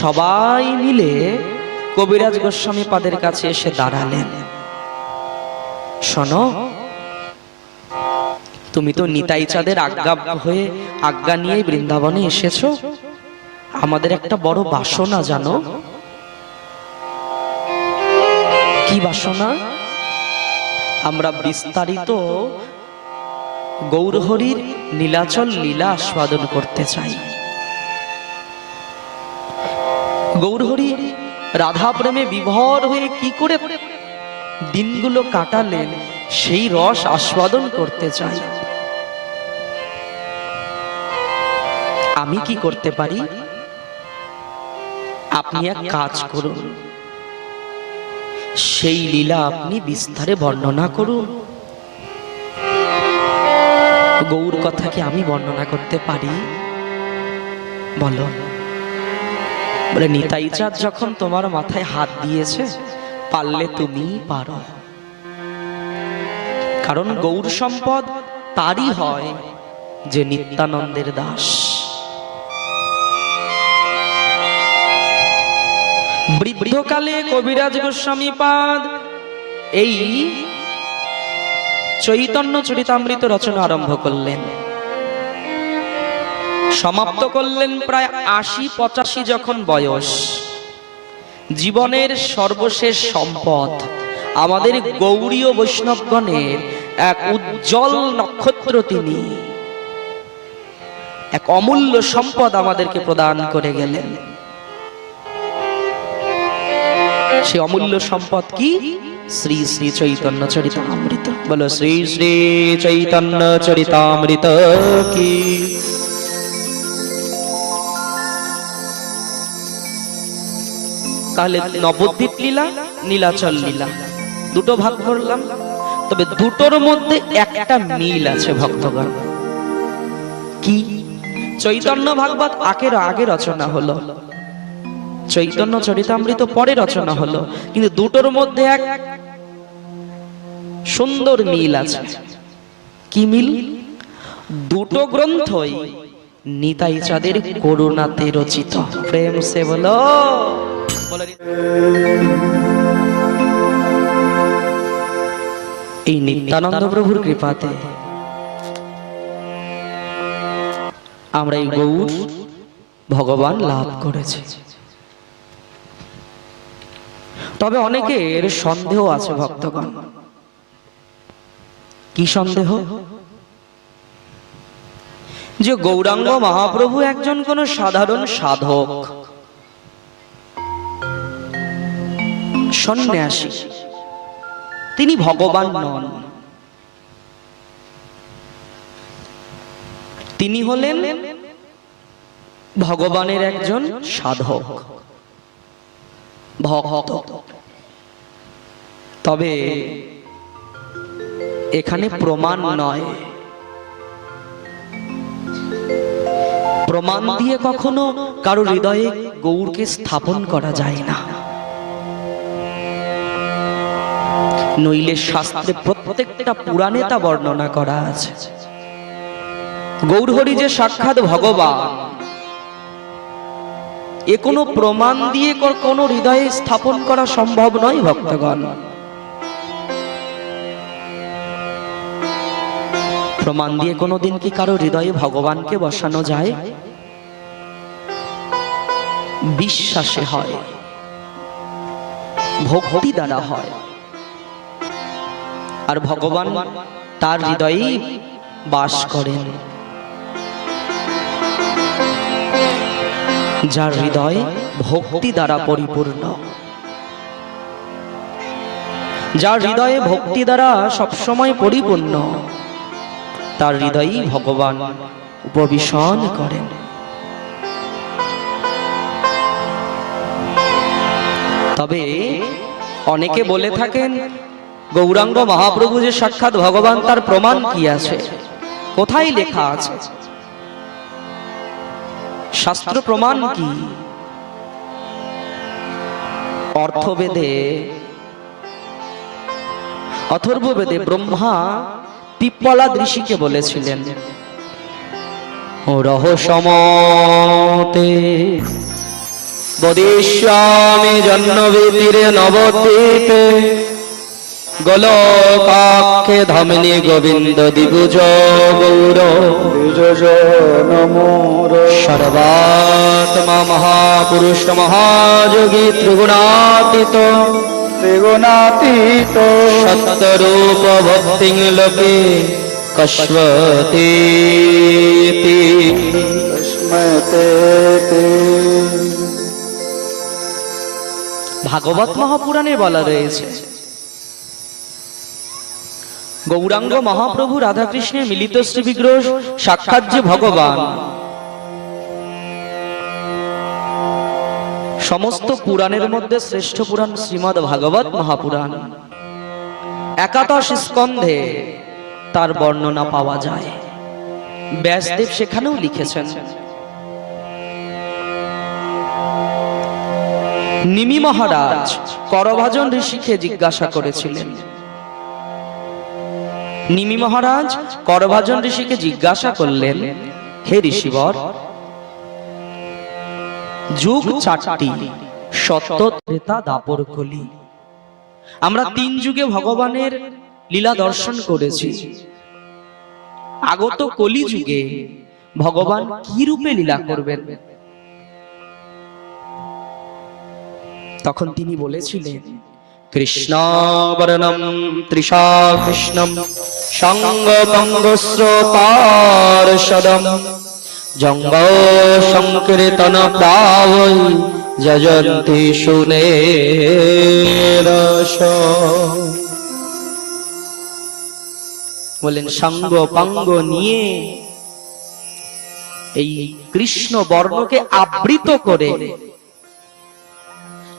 সবাই মিলে কবিরাজ গোস্বামী পাদের কাছে এসে দাঁড়ালেন। শোনো, তুমি তো নিতাই চাঁদের আজ্ঞা নিয়ে বৃন্দাবনে এসেছো, আমাদের একটা বড় বাসনা জানো? কি বাসনা? আমরা বিস্তারিত গৌরহরির নীলাচল লীলা আস্বাদন করতে চাই। গৌরহরি রাধা প্রেমে বিভোর হয়ে কি করে দিনগুলো কাটালেন, সেই রস আস্বাদন করতে চাই। আমি কি করতে পারি? আপনি এক কাজ করুন, সেই লীলা আপনি বিস্তারে বর্ণনা করুন। গৌর কথা কি আমি বর্ণনা করতে পারি? বলো। বলে, নিতাই চাঁদ যখন তোমার মাথায় হাত দিয়েছে, পারলে তুমি পারো। কারণ গৌর সম্পদ তারই হয় যে নিত্যানন্দের দাস। বৃদ্ধকালে কবিরাজ গোস্বামী পাদ এই চৈতন্য চরিতামৃত রচনা আরম্ভ করলেন, সমাপ্ত করলেন প্রায় ৮০-৮৫ যখন বয়স। জীবনের সর্বশেষ সম্পদ আমাদের গৌড়ীয় বৈষ্ণবগণের এক উজ্জ্বল নক্ষত্র, তিনি এক অমূল্য সম্পদ আমাদেরকে প্রদান করে গেলেন। সে অমূল্য সম্পদ কি? শ্রী শ্রী চৈতন্য চরিতামৃত। বলো শ্রী শ্রী চৈতন্য চরিতামৃত কি। তাহলে নবদ্বীপ লীলা, নীলাচল লীলা দুটো ভাগ করলাম। তবে দুটোর মধ্যে একটা মিল আছে ভক্তগণ। কি? চৈতন্য ভাগবত আগে রচনা হলো, চৈতন্য চরিতামৃত পরে রচনা হলো, কিন্তু দুটোর মধ্যে এক সুন্দর মিল আছে। কি মিল? দুটো গ্রন্থই নিতাই চাঁদের করুণাতে রচিত। প্রেম সে বলো। এই নিত্যানন্দ প্রভুর কৃপাতে আমরা এই গৌর ভগবান লাভ করেছি। তবে অনেকের সন্দেহ আছে ভক্তগণ। কি সন্দেহ? যে গৌরাঙ্গ মহাপ্রভু একজন কোন সাধারণ সাধক, সন্ন্যাসী, তিনি ভগবান নন। তিনি হলেন ভগবানের একজন সাধক, ভক্ত। তবে এখানে প্রমাণ নয়, প্রমাণ দিয়ে কখনো কারো হৃদয়ে গৌরকে স্থাপন করা যায় না। নইলে শাস্ত্রে প্রত্যেকটা পুরাণে তা বর্ণনা করা আছে। গৌরহরি যে সাক্ষাৎ ভগবান, এ কোনো প্রমাণ দিয়ে কোনো হৃদয়ে স্থাপন করা সম্ভব নয় ভক্তগণ। প্রমাণ দিয়ে কোনোদিন কি কারো হৃদয়ে ভগবানকে বসানো যায়? বিশ্বাসে হয়, ভক্তি দ্বারা হয়। আর ভগবান তার হৃদয়েই বাস করেন। যার হৃদয় ভক্তি দ্বারা পরিপূর্ণ, যার হৃদয়ে ভক্তি দ্বারা সবসময় পরিপূর্ণ, তার হৃদয়েই ভগবান উপবিশন করেন। তবে অনেকে বলে থাকেন গৌরাঙ্গ মহাপ্রভু যে সাক্ষাৎ ভগবান, তার প্রমাণ কি আছে? কোথায় লেখা আছে? শাস্ত্র প্রমাণ কি? অর্থবেদে, অথর্ববেদে ব্রহ্মা পিপ্পলাদ ঋষিকে বলেছিলেন, রহস্যমতে বদিষ্যামি জন্মভীতিরে নবদ্বীপে গোলকাক্ষে ধামিনী গোবিন্দ দ্বিভুজ গৌর সর্বাত্মা মহাপুরুষ মহাযোগী ত্রিগুণাতীত সত্যরূপ ভক্তি লোকে কস্মতে ভাগবত মহাপুরাণে বলা রয়েছে, গৌরাঙ্গ মহাপ্রভু রাধাকৃষ্ণের মিলিত শ্রী বিগ্রহ সাক্ষাৎ যে ভগবান, সমস্ত পুরাণের মধ্যে শ্রেষ্ঠ পুরাণ শ্রীমদ্ ভাগবত মহাপুরাণ, 81 স্কন্ধে তার বর্ণনা পাওয়া যায়। ব্যাসদেব সেখানেও লিখেছেন। নিমি মহারাজ করভাজন ঋষিকে জিজ্ঞাসা করেছিলেন, নিমি মহারাজ করভাজন ঋষিকে জিজ্ঞাসা করলেন, হে ঋষিবর, যুগ 4টি, সত্য, ত্রেতা, দ্বাপর, কলি। আমরা 3 যুগে ভগবানের লীলা দর্শন করেছি। আগত কলি যুগে ভগবান কি রূপে লীলা করবেন? তখন তিনি বলেছিলেন, কৃষ্ণ বরণম ত্রিশা কৃষ্ণম সঙ্গ পঙ্গস্র পার্ষদম জঙ্গ সংকীর্তন প্রাবৈ যজন্তি শুনে রস। বলেন সঙ্গ পঙ্গ নিয়ে এই কৃষ্ণ বর্ণকে আবৃত করে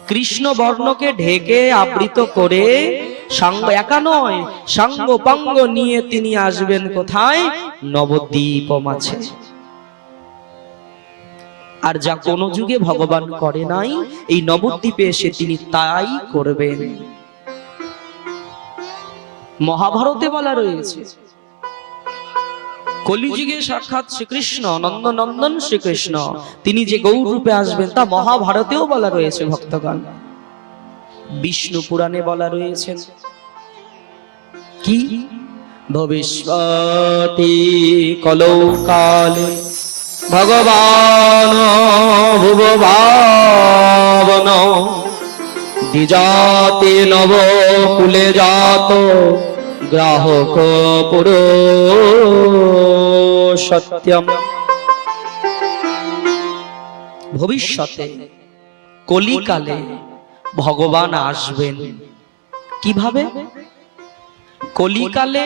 কৃষ্ণ বর্ণকে ঢেকে আবৃত করে সাঙ্গ একা নয়, সাঙ্গ পাঙ্গ নিয়ে তিনি আসবেন কোথায়? নবদ্বীপ মাঝে। আর যা কোন যুগে ভগবান করে নাই, এই নবদ্বীপে এসে তিনি তাই করবেন। মহাভারতে বলা রয়েছে কলিযুগে সাক্ষাৎ শ্রীকৃষ্ণ, নন্দনন্দন শ্রীকৃষ্ণ, তিনি যে গৌর রূপে আসবেন তা মহাভারতেও বলা রয়েছে ভক্তগণ। বিষ্ণু পুরাণে বলা রয়েছে কি? ভবিষ্যতি কলৌ কালে ভগবান ভুবভাবন দ্বিজাতি নব কুলে জাত গ্রাহক পুরুষোত্তম। ভবিষ্যতে কলিকালে ভগবান আসবেন। কিভাবে? কলিকালে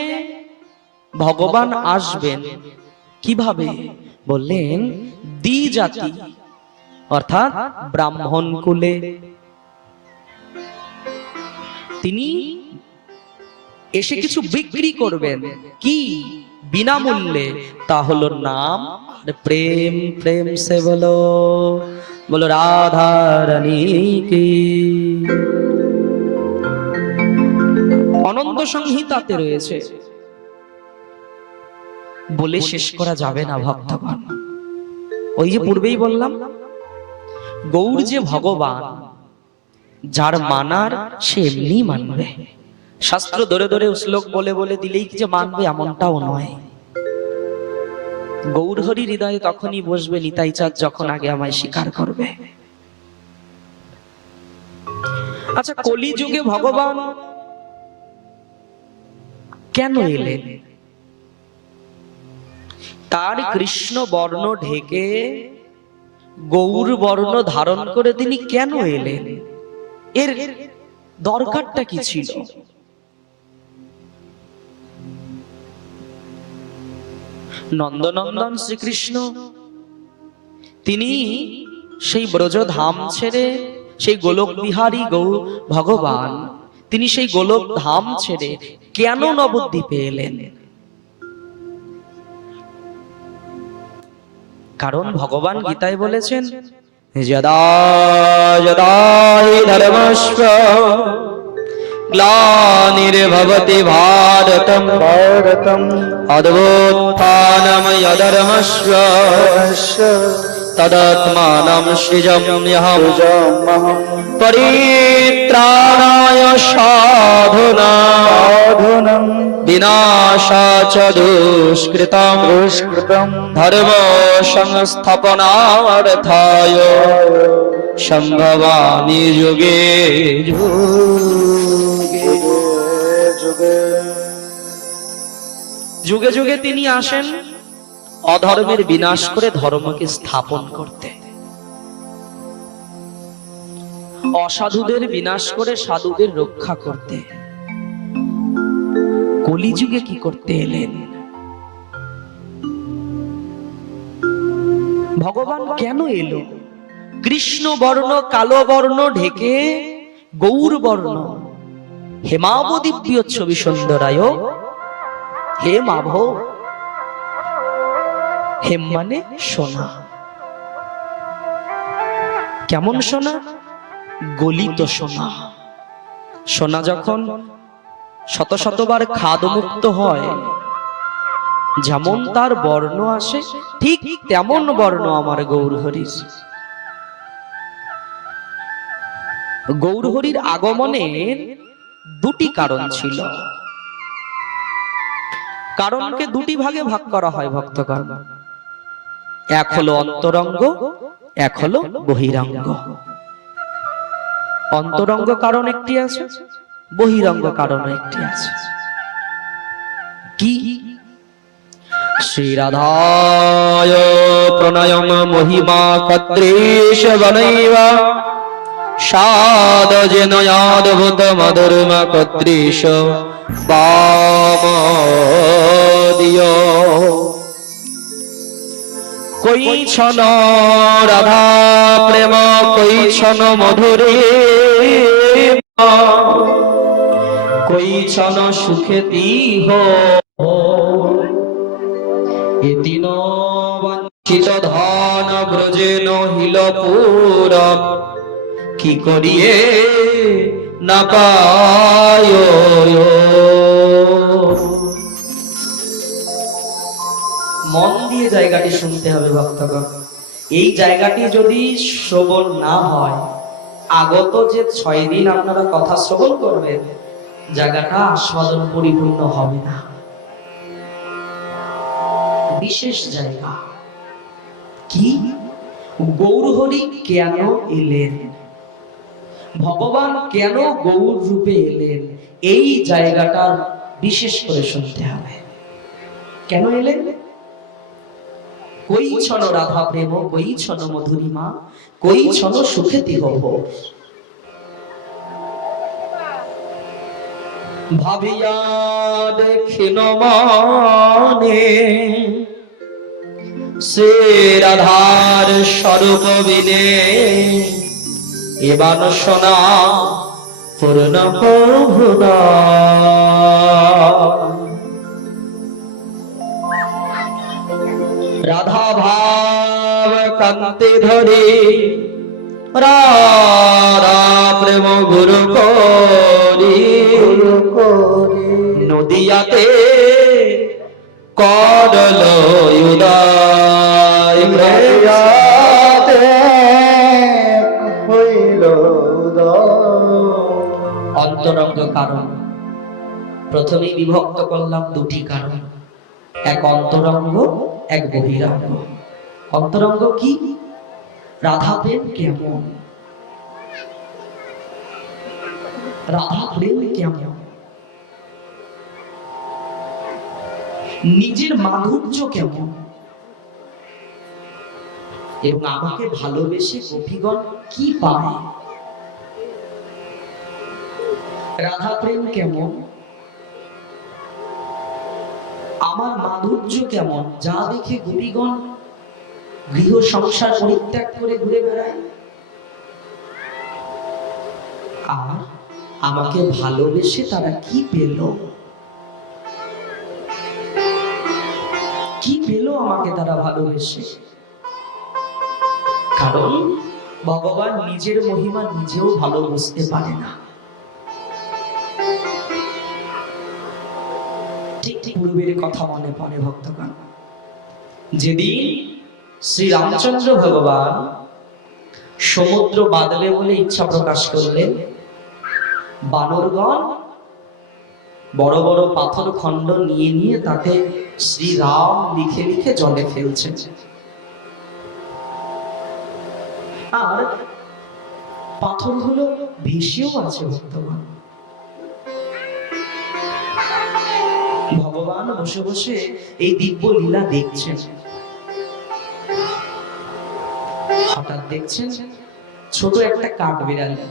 ভগবান আসবেন কিভাবে? বললেন দ্বিজাতি অর্থাৎ ব্রাহ্মণ কুলে। তিনি এসে কিছু বিক্রি করবেন, কি? বিনামূল্যে। তা হলো নাম আর প্রেম। প্রেম সে বলো, বলো রাধা রানী কি। অনন্ত সংহিতাতে রয়েছে, বলে শেষ করা যাবে না ভক্তগণ। ওই যে পূর্বেই বললাম, গৌর যে ভগবান, যার মানার সে এমনি মানবে। শাস্ত্র ধরে ধরে শ্লোক বলে বলে দিলেই কি যে মানবে এমনটাও নয়। গৌর হরি হৃদয়ে তখনই বসবে নিতাই চাঁদ যখন আগে আমায় স্বীকার করবে। আচ্ছা, কলিযুগে ভগবান কেন এলেন? তার কৃষ্ণ বর্ণ ঢেকে গৌর বর্ণ ধারণ করে তিনি কেন এলেন? এর দরকারটা কি ছিল? নন্দনন্দন শ্রীকৃষ্ণ তিনি সেই ব্রজধাম ছেড়ে, সেই গোলক বিহারী গৌর ভগবান তিনি সেই গোলক ধাম ছেড়ে কেন নবদ্বীপে এলেন? কারণ ভগবান গীতায় বলেছেন, যদা যদা হি ধর্মস্য গ্লানির্ভবতি ভারতম অদ্ভুত্থানম যধর্মস্য তদাত্মানম সৃজাম্যহম পরিত্রাণায় সাধুনাং বিনাশাচ দুষ্কৃতম ধর্ম সংস্থাপনার্থায় সম্ভবামি যুগে যুগে যুগে তিনি আসেন অধর্মের বিনাশ করে ধর্মকে স্থাপন করতে, অসাধুদের বিনাশ করে সাধুদের রক্ষা করতে। কলিযুগে কি করতে এলেন? ভগবান কেন এলো? কৃষ্ণ বর্ণ কালো বর্ণ ঢেকে গৌর বর্ণ হেমাবদিব্য ছবি সুন্দরায় হেমাভ। হেম মানে সোনা। কেমন সোনা? গলিত সোনা। সোনা যখন শত শতবার খাদ মুক্ত হয়, যেমন তার বর্ণ আসে, ঠিক তেমন বর্ণ আমার গৌরহরির। গৌরহরির আগমনের দুটি কারণ ছিল। কারণকে দুটি ভাগে ভাগ করা হয় ভক্তগণ। এক হলো অন্তরঙ্গ, এক হলো বহিরঙ্গ। অন্তরঙ্গ কারণ একটি আছে, বহিরঙ্গ কারণ একটি আছে। কি? শ্রী রাধায় প্রণয়ম মহিমা কদ্রেশ বনৈবা সাদ জেনয়াদ্ভুত মধুরম কদ্রেশ বামদিয়। কই ছন রাধা প্রেম, কই ছন মধুরে कोई क्षण सुखेती हो এতিন বঞ্চিত ধন ব্রজে নহিল পুর কি করিয়ে না পায়। মন দিয়ে জায়গাটি শুনতে হবে ভক্তগণ। এই জায়গাটি যদি শ্রবণ না হয়, আগত যে 6 দিন আপনারা কথা শ্রবণ করবেন, জায়গাটা আস্বাদন পরিপূর্ণ হবে না। বিশেষ জায়গা কি? গৌরহরি কেন এলেন, ভগবান কেন গৌর রূপে এলেন, এই জায়গাটা বিশেষ করে শুনতে হবে। কেন এলেন? কই ছন রাধা প্রেম, কই ছন মধুরিমা, কই ছন সুখেতি হব। ভাবিয়া দেখিন মনে সে রাধার স্বরূপ বিনে, এবার শোনা পূর্ণ প্রভুদা। রাধা ভাব কান্তে ধরে রাধা প্রেম গুরু করি, নদিয়াতে করল উদয়, নদিয়াতে হইল অন্তরঙ্গ কারণ। প্রথমেই বিভক্ত করলাম দুটি কারণ, এক অন্তরঙ্গ, এক বহিরঙ্গ। অন্তরঙ্গ কি? রাধা প্রেম কেমন, রাধা প্রেম কেমন, নিজের মাধুর্য কেমন, এবং আমাকে ভালোবেসে গোপীগণ কি পায়। রাধা প্রেম কেমন, আমার মাধুর্য কেমন, যা দেখে গোপীগণ গৃহ সংসার পরিত্যাগ করে ঘুরে বেড়ায়। আর আমাকে ভালোবেসে তারা কি পেল, কি পেল আমাকে তারা ভালোবেসে? কারণ ভগবান নিজের মহিমা নিজেও ভালো বুঝতে পারে না। ঠিক পূর্বের কথা মনে পড়ে ভক্তগণ, যেদিন শ্রী রামচন্দ্র ভগবান সমুদ্র বাদলে বলে ইচ্ছা প্রকাশ করলেন, বানরগণ বড় বড় পাথর খণ্ড নিয়ে নিয়ে তাতে শ্রী রাম লিখে লিখে জলে ফেলছেন। আর পাথরগুলো ভেসেও আছে ভক্তগণ। ভগবান বসে বসে এই দিব্য লীলা দেখছেন। হঠাৎ দেখছেন ছোট একটা কাঠবিড়ালি,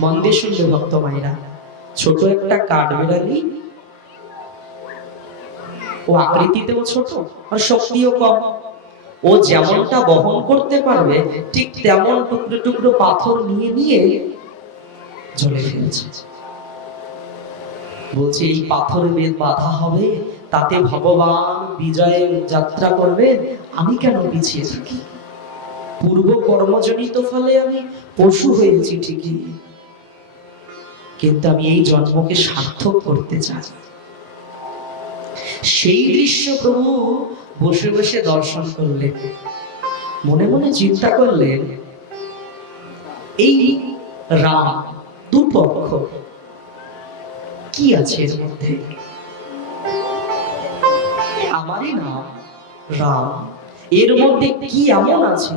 মন দিয়ে শুনলে ভক্ত মায়েরা, ছোট একটা কাঠবিড়ালি, ও আকৃতিতেও ছোট আর শক্তিও কম। ও যেমনটা বহন করতে পারবে ঠিক তেমন টুকরো টুকরো পাথর নিয়ে নিয়ে জলে ফেলছে। বলছে এই পাথর বেদ বাধা হবে, তাতে ভগবান বিজয়ের যাত্রা করবে, আমি কেন পিছিয়ে থাকি? পূর্ব কর্মজনিত ফলে আমি পশু হয়েছি ঠিকই, কিন্তু আমি এই জন্মকে সার্থক করতে চাই। সেই দৃশ্য প্রভু বসে বসে দর্শন করলেন, মনে মনে চিন্তা করলেন, এই রাম দুপক্ষ, কি আছে এর মধ্যে? আমারই নাম রাম, এর মধ্যে কি এমন আছে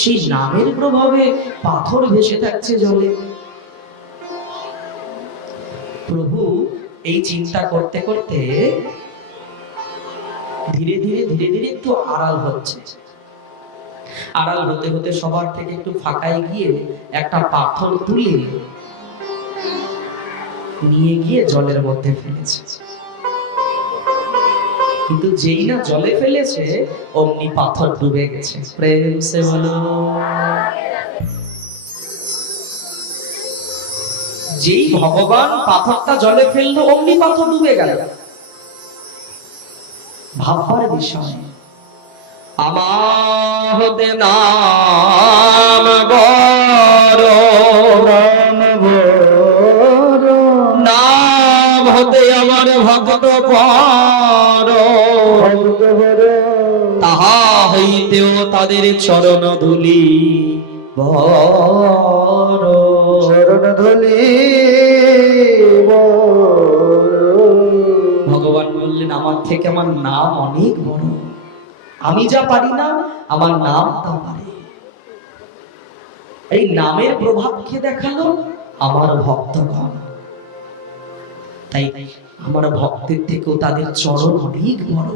সেই নামের প্রভাবে পাথর ভেসে থাকছে জলে? প্রভু এই চিন্তা করতে করতে ধীরে ধীরে ধীরে ধীরে একটু আড়াল হচ্ছে। আড়াল হতে হতে সবার থেকে একটু ফাঁকায় গিয়ে একটা পাথর তুলে নিয়ে গিয়ে জলের মধ্যে ফেলেছে। কিন্তু যেই না জলে ফেলেছে অমনি পাথর ডুবে গেছে। প্রেম সে বলো। যেই ভগবান পাথরটা জলে ফেললো অমনি পাথর ডুবে গেল। ভাববার বিষয়। আমার হতে নাম বড়, নাম হতে আমার ভক্ত বড়, তাহা হইতেও তাদের চরণ ধুলি বড়, চরণ ধুলি। ভগবান বললেন আমার থেকে আমার নাম অনেক বড়, আমি যা পারি না আমার নাম তা পারে। এই নামের প্রভাব কে দেখালো? আমার ভক্তগণ। তাই আমার ভক্তের থেকেও তাদের চরণ অনেক বড়।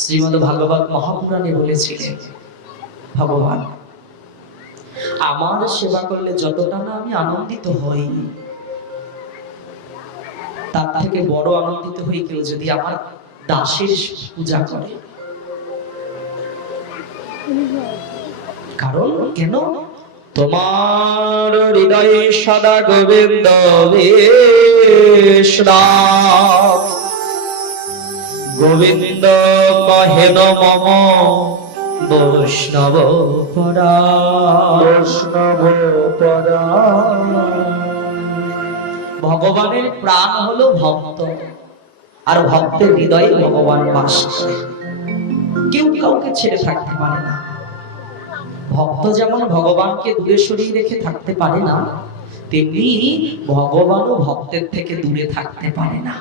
শ্রীমদ্ ভাগবত মহাপুরাণে বলেছিলেন ভগবান আমার সেবা করলে যতটা না আমি আনন্দিত হই, তার থেকে বড় আনন্দিত হই কেউ যদি আমার দাসের পূজা করে। কারণ কেন? তোমার হৃদয়ে সদা গোবিন্দ বেশনাম, গোবিন্দ মহেন মম বৈষ্ণব পরা, বৈষ্ণব পরা। ভগবানের প্রাণ হলো ভক্ত, আর ভক্তের হৃদয়ে ভগবান বাস করে। কেউ কাউকে ছেড়ে থাকতে পারে না। ভক্ত যেমন ভগবানকে দূরে সরিয়ে রেখে থাকতে পারে না, তেমনি ভগবানও ভক্তের থেকে দূরে থাকতে পারে না।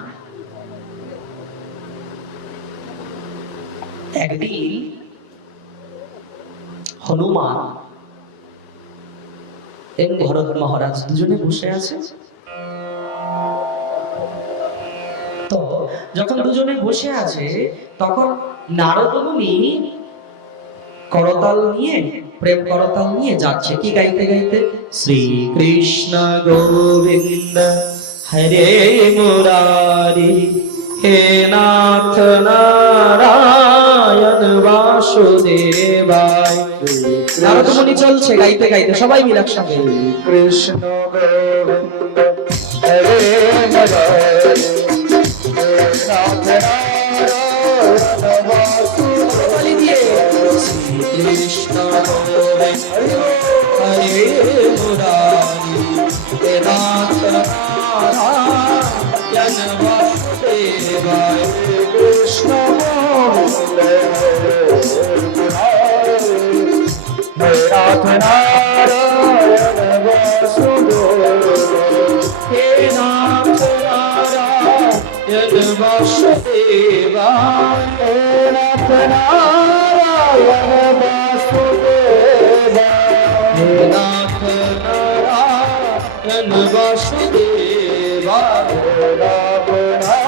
একদিন হনুমান এবং ভরত মহারাজ দুজনে বসে আছে। তো যখন দুজনে বসে আছে তখন নারদ মুনি করতাল নিয়ে, প্রেম করতাল নিয়ে যাচ্ছে। কি গাইতে গাইতে? শ্রীকৃষ্ণ গোবিন্দ হরে মুরারি, হে নাথ নারায়ণ বাসুদেবায়। নারদ মুনি চলছে গাইতে গাইতে, সবাই মিলে একসঙ্গে কৃষ্ণ গোবিন্দ হরে মুরারি, কৃষ্ণ গোবিন্দ হরে মুরারি, হে নাথ নারায়ণ বাসুদেবায়। কৃষ্ণ গোবিন্দ হে নাথ নারায়ণ বাসুদেবায়, হে নাথ নারায়ণ বাসুদেবায়, হে নাথ নারায়ণ বাসুদেবায়, হে নাথ নারায়ণ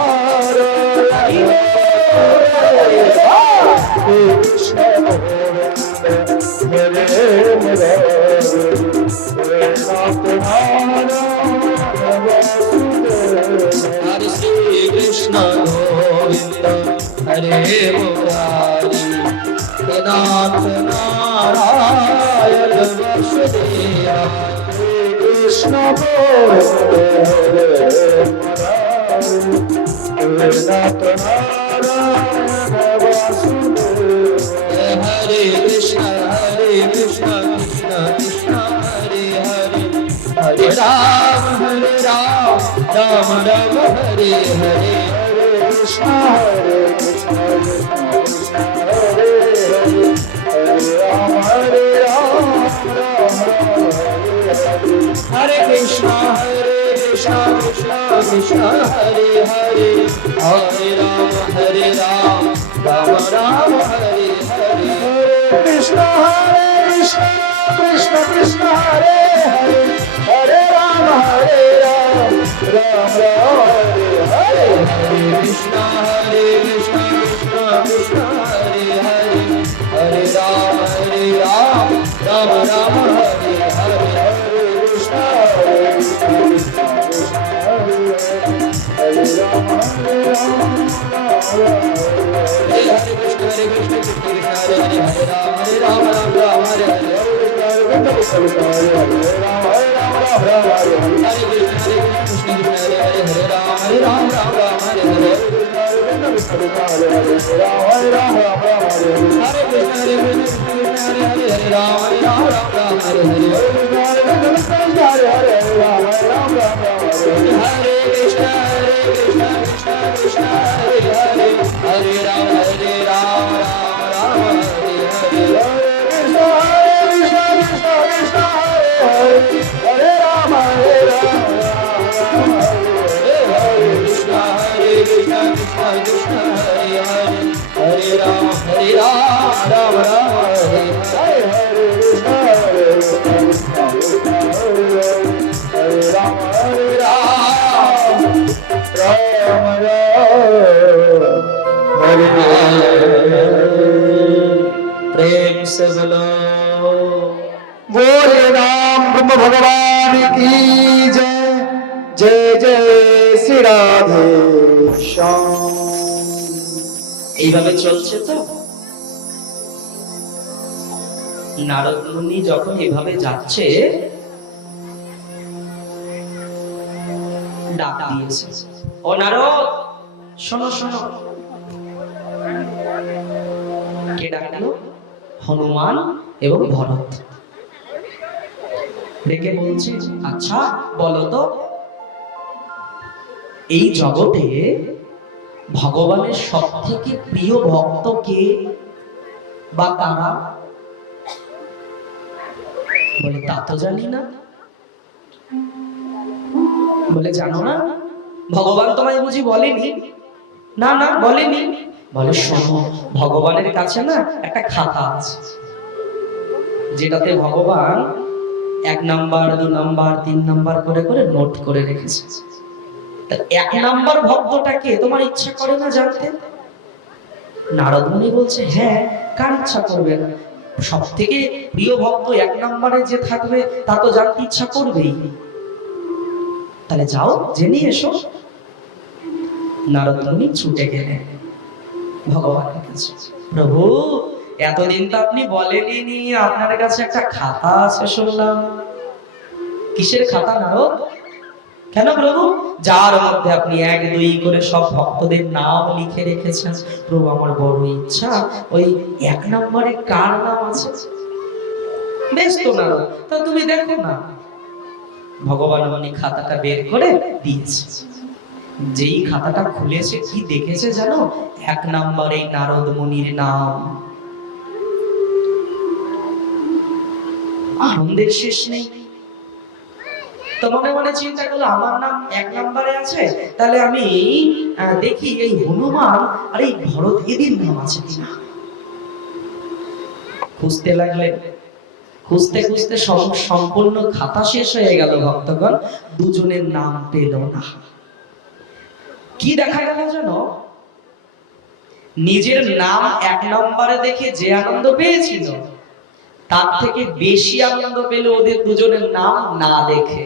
বাসুদেবায়, হে নাথ নারায়ণ কৃষ্ণ গোবিন্দ হরে মুরারি, হে নাথ নারায়ণ বাসুদেবায়। হরে শ্রী কৃষ্ণ গোবিন্দ হরে মুরারি, হে নাথ নারায়ণ বাসুদেবায়, কৃষ্ণ গোবিন্দ হরে মুরারি, হে নাথ নারায়ণ বাসুদেবায়। হরে কৃষ্ণ কৃষ্ণ কৃষ্ণ হরে হরে, হরে রাম রাম রাম হরে হরে, হরে কৃষ্ণ কৃষ্ণ কৃষ্ণ হরে হরে, হরে রাম রাম রাম হরে হরে, হরে কৃষ্ণ কৃষ্ণ কৃষ্ণ হরে হরে, হরে রাম রাম রাম হরে হরে, হরে কৃষ্ণ কৃষ্ণ কৃষ্ণ হরে হরে, হরে রাম রাম রাম হরে হরে, হরে কৃষ্ণ কৃষ্ণ কৃষ্ণ হরে হরে, হরে রাম রাম রাম হরে হরে, হরে কৃষ্ণ কৃষ্ণ কৃষ্ণ হরে হরে, হরে রাম হরে কৃষ্ণ কৃষ্ণ হরে হরে, হরে রাম রাম রাম হরে হরে, হরে রাম হরে রাম प्रेम से बोलो बोले राम ब्रह्म भगवान की जय जय जय श्री राधे श्याम। এইভাবে চলছে তো। নারদ মুনি যখন এভাবে যাচ্ছে ডাক দিয়েছে, ও নারদ শোনো শোনো। কে ডাকলো? হনুমান এবং ভরত ডেকে বলছে, আচ্ছা বলো তো, এই জগতে ভগবানের সব থেকে প্রিয় ভক্ত কে বা কারা? বলে তা তো জানি না। বলে জানো না? ভগবান তোমায় বুঝি বলেনি? না না বলেনি। বলে শোনো, ভগবানের কাছে না একটা খাতা আছে, যেটাতে ভগবান 1 নাম্বার 2 নাম্বার 3 নাম্বার করে করে নোট করে রেখেছে। 1 নাম্বার ভক্তটাকে তোমার ইচ্ছা করে না জানতে? নারদ মুনি বলছে, হ্যাঁ, কার ইচ্ছা করবে না? সব থেকে প্রিয় ভক্ত 1 নাম্বারে যে থাকবে তা তো জানতে ইচ্ছা করবেই। তাহলে যাও জেনে এসো। নারদ মুনি ছুটে গেলেন ভগবানের কাছে। প্রভু, এতদিন তো আপনি বলেননি আপনার কাছে একটা খাতা আছে শুনলাম। কিসের খাতা নারদ? কেন প্রভু? যার মধ্যে আপনি 1 2 করে সব ভক্তদের নাম লিখে রেখেছেন। প্রভু, আমার বড় ইচ্ছা ওই 1 নম্বরে কার নাম আছে। বেশ তো নারদ, তা তুমি দেখো না। ভগবান উনি খাতাটা বের করে দিয়েছে। যেই খাতাটা খুলেছে কি দেখেছে জানো? 1 নম্বরে নারদ মুনির নাম। আনন্দের শেষ নেই। তো মনে মনে চিন্তা করলো, আমার নাম 1 নম্বরে আছে, তাহলে আমি দেখি এই হনুমান আর এই ভরত এদের নাম আছে কিনা। খুঁজতে লাগলেন। খুঁজতে খুঁজতে সম্পূর্ণ খাতা শেষ হয়ে গেল ভক্তগণ, দুজনের নাম পেল না। কি দেখা গেল জানো? নিজের নাম 1 নম্বরে দেখে যে আনন্দ পেয়েছিল, তার থেকে বেশি আনন্দ পেল ওদের দুজনের নাম না দেখে।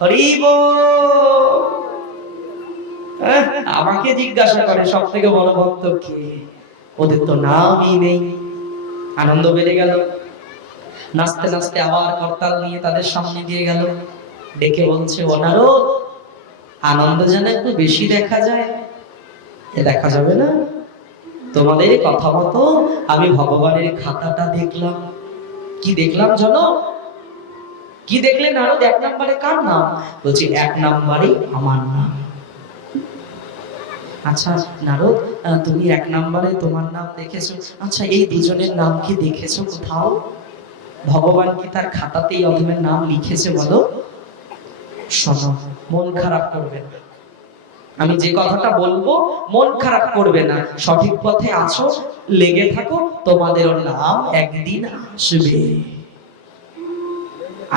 হরি বল। আমাকে জিজ্ঞাসা করে সব থেকে বড় ভক্ত কে? ওদের তো নামই নেই। আনন্দ বেড়ে গেল। নাচতে নাচতে আবার করতাল নিয়ে তাদের সামনে দিয়ে গেল। ডেকে বলছে, ও নারদ, আনন্দ যেন একটু বেশি দেখা যায়। এ দেখা যাবে না? তোমাদের কথা মতো আমি ভগবানের খাতাটা দেখলাম। কি দেখলাম জানো? কি দেখলে নারদ? 1 নম্বরে কার নাম? বলছি 1 নম্বরে আমার নাম। আচ্ছা নারদ, তুমি 1 নম্বরে তোমার নাম দেখেছো, আচ্ছা এই দুজনের নাম কি দেখেছো কোথাও? ভগবান কি তার খাতাতেই অধমের নাম লিখেছে বলো? শোনো, মন খারাপ করবে না। আমি যে কথাটা বলবো মন খারাপ করবে না। সঠিক পথে আছো, লেগে থাকো, তোমাদেরও নাম একদিন আসবে।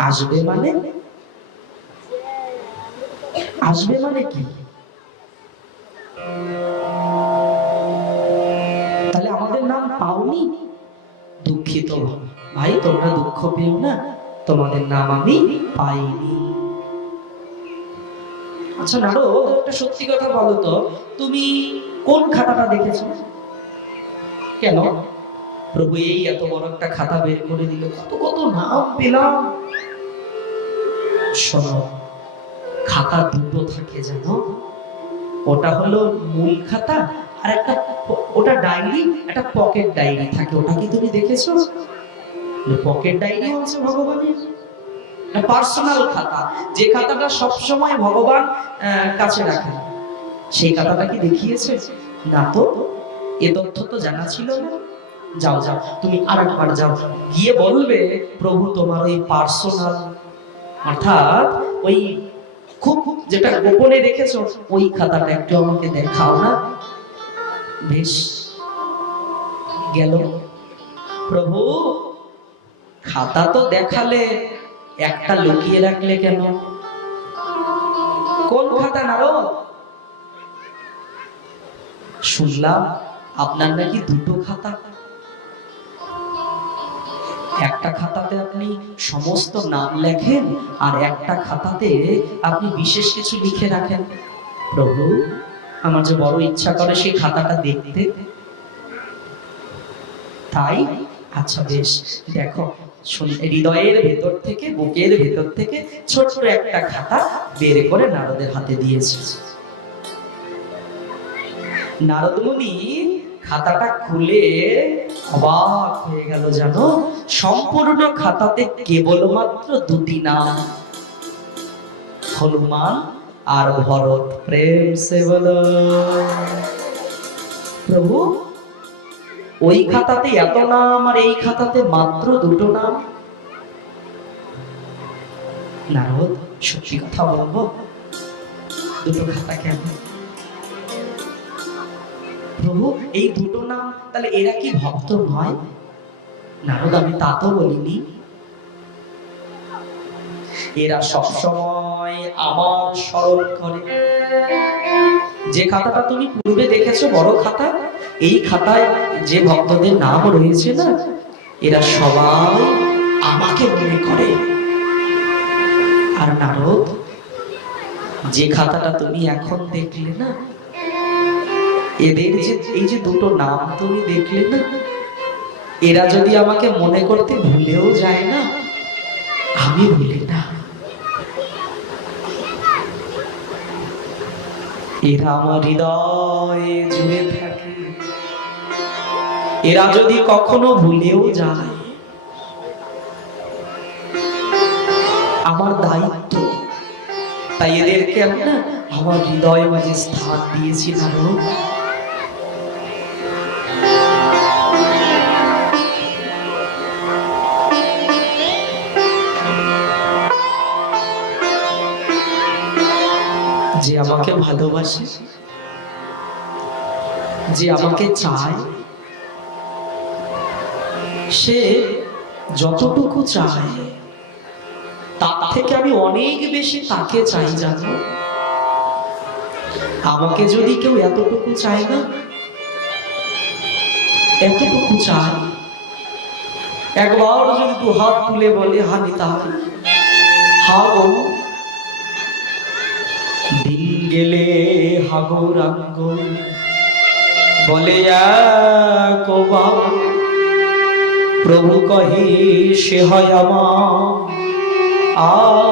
আসবে মানে? আসবে মানে কি? তাহলে আমাদের নাম পাওনি? দুঃখিত ভাই, তোমরা দুঃখ পেও না, তোমাদের নাম আমি পাইনি। আচ্ছা নারদ, একটা সত্যি কথা বলো তো, তুমি কোন খাতাটা দেখেছো? কেন? প্রভু এই এত বড় একটা খাতা বের করে দিল, কত কত নাম পেলাম। শোনো, খাতা দুটো থাকে জানো, ওটা হলো মূল খাতা, আর একটা ওটা ডায়েরি, একটা পকেট ডায়েরি থাকে। ওটা কি তুমি দেখেছো? পকেট ডায়েরি হচ্ছে ভগবানের পার্সোনাল খাতা, যে খাতাটা সব সময় ভগবান কাছে রাখেন। সেই খাতাটা কি দেখিয়েছে? না তো, এ তথ্য তো জানা ছিল না। যাও যাও, তুমি আরেকবার যাও, গিয়ে বলবে প্রভু তোমার ওই পার্সোনাল, অর্থাৎ ওই খুব যেটা গোপনে রেখেছো, ওই খাতাটা একটু আমাকে দেখাও না। বেশ, গেল। প্রভু, খাতা তো দেখালে, একটা লুকিয়ে রাখলে কেন? কোন খাতা নারদ? শুনলাম আপনার নাকি দুটো খাতা। একটা খাতাতে আপনি সমস্ত নাম লেখেন, আর একটা খাতাতে আপনি বিশেষ কিছু লিখে রাখেন। প্রভু, আমার যে বড় ইচ্ছা করে সেই খাতাটা দেখতে। তাই? আচ্ছা বেশ, দেখো, হৃদয়ের ভেতর থেকে, বুকের ভেতর থেকে ছোট্ট একটা খাতা বের করে নারদের হাতে দিয়েছে। নারদ মুনি খাতাটা খুলে অবাক হয়ে গেল জানো। সম্পূর্ণ খাতাতে কেবলমাত্র দুটি নাম, হনুমান আর ভরত। প্রেম সে বলো। প্রভু, ওই খাতাতে এত নাম আর এই খাতাতে মাত্র দুটো নাম। নারদ, সত্যি কথা বলবো, দুটো খাতা কেন? প্রভু, এই দুটো নাম, তাহলে এরা কি ভক্ত নয়? নারদ, আমি তা তো বলিনি। এরা সব সময় আমার স্মরণ করে। যে খাতাটা তুমি পূর্বে দেখেছো, বড় খাতা, এই খাতায় যে ভক্তদের নাম রয়েছে না, এরা সবাই আমাকে মনে করে। আর নারদ, যে খাতাটা তুমি এখন দেখলে না, এদের যে এই যে দুটো নাম তুমি দেখলে না, এরা যদি আমাকে মনে করতে ভুলেও যায় না, আমি ভুলি না। এরা আমার হৃদয়ে জুড়ে থাকে। এরা যদি কখনো ভুলেও যায়, আমার দায়িত্ব, তাই এদেরকে আমি না আমার হৃদয়ে মাঝে স্থান দিয়েছি। নারদ, যে আমাকে ভালোবাসে, যে আমাকে চায়, সে যতটুকু চায় তার থেকে আমি অনেক বেশি তাকে চাই জানো। আমাকে যদি কেউ এতটুকু চায় না, এতটুকু চায়, একবার যদি দু হাত তুলে বলে হা নিতাই, হা গো, দিন গেলে হাগরাঙ্গ বলে প্রভু কহে সে হয় আমার,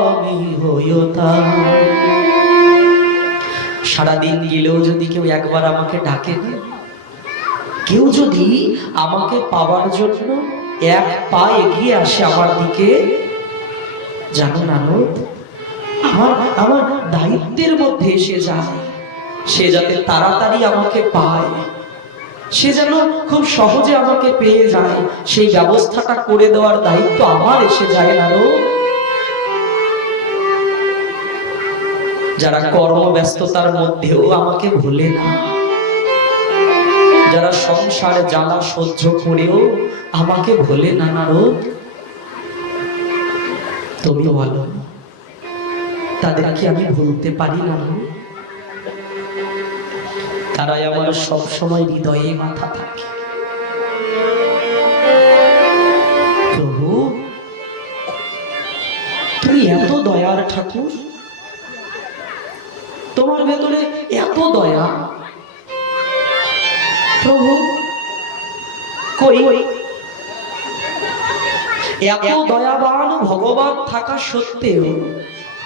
আমি হইও তা। সারাদিন গেলেও যদি কেউ একবার আমাকে ডাকে না, কেউ যদি আমাকে পাওয়ার জন্য এক পা এগিয়ে আসে আমার দিকে, জানো নারদ, আমার দায়িত্বের মধ্যে এসে যায়, সে যাতে তাড়াতাড়ি আমাকে পায়, সে যেন খুব সহজে আমাকে পেয়ে যায়, সেই ব্যবস্থাটা করে দেওয়ার দায়িত্ব আমার এসে যায়। নারদ, যারা কর্মব্যস্ততার মধ্যেও আমাকে ভুলে না, যারা সংসারে জ্বালা সহ্য করেও আমাকে ভুলে না, নারদ, তুমি বলো, তাদের কি আমি ভুলতে পারি না? তারাই আমার সব সময় হৃদয়ে মাথা থাকে। প্রভু, তুমি এত দয়ার ঠাকুর, তোমার ভেতরে এত দয়া। প্রভু, কই এত দয়াবান ভগবান থাকা সত্ত্বেও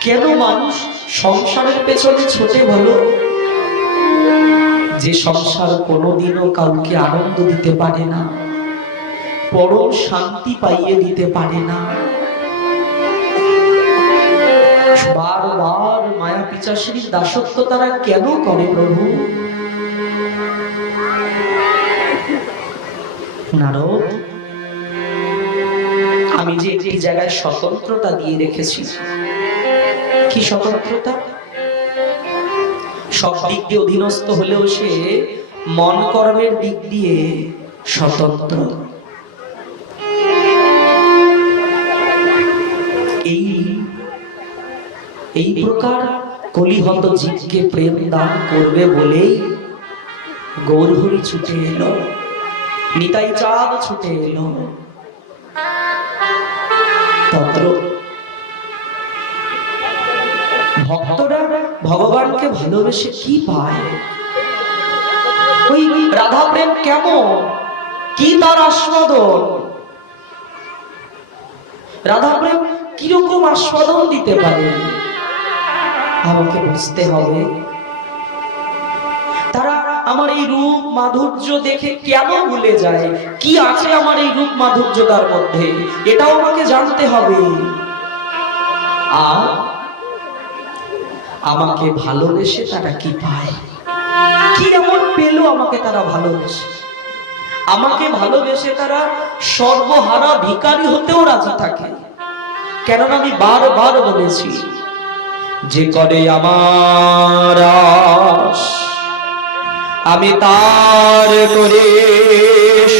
কেন মানুষ সংসারের পেছনে ছোটে বলো? যে সংসার কোনোদিনও কাউকে আনন্দ দিতে পারে না, পরম শান্তি পাইয়ে দিতে পারে না, বারবার মায়া পিশাচের দাসত্ব তারা কেন করে প্রভু? নারদ, আমি যে একটি জায়গায় স্বতন্ত্রতা দিয়ে রেখেছি। কি স্বতন্ত্রতা? সব দিক দিয়ে অধীনস্থ হলেও সে মন কর্মের দিক দিয়ে স্বতন্ত্র। এই প্রকার কলিহত জীবকে প্রেম দান করবে বলেই গৌরহরি ছুটে এলো, নিতাই চাঁদ ছুটে এলো। তত্র ভক্তরা ভগবানকে ভালোবেসে কি পায়? ওই রাধা প্রেম কেমন, কি তার আস্বাদন? রাধা প্রেম কিরকম আস্বাদন দিতে পারে আমাকে বুঝতে হবে। তারা আমার এই রূপ মাধুর্য দেখে কেন ভুলে যায়? কি আছে আমার এই রূপ মাধুর্যতার মধ্যে, এটাও আমাকে জানতে হবে। আর আমাকে ভালোবেসে তারা কি পায়? কি এমন পেল আমাকে তারা ভালোবেসে? আমাকে ভালোবেসে তারা সর্বহারা ভিখারি হতেও রাজি থাকে। কেননা আমি বারবার বলেছি, যে করে আমার আশ আমি তার করে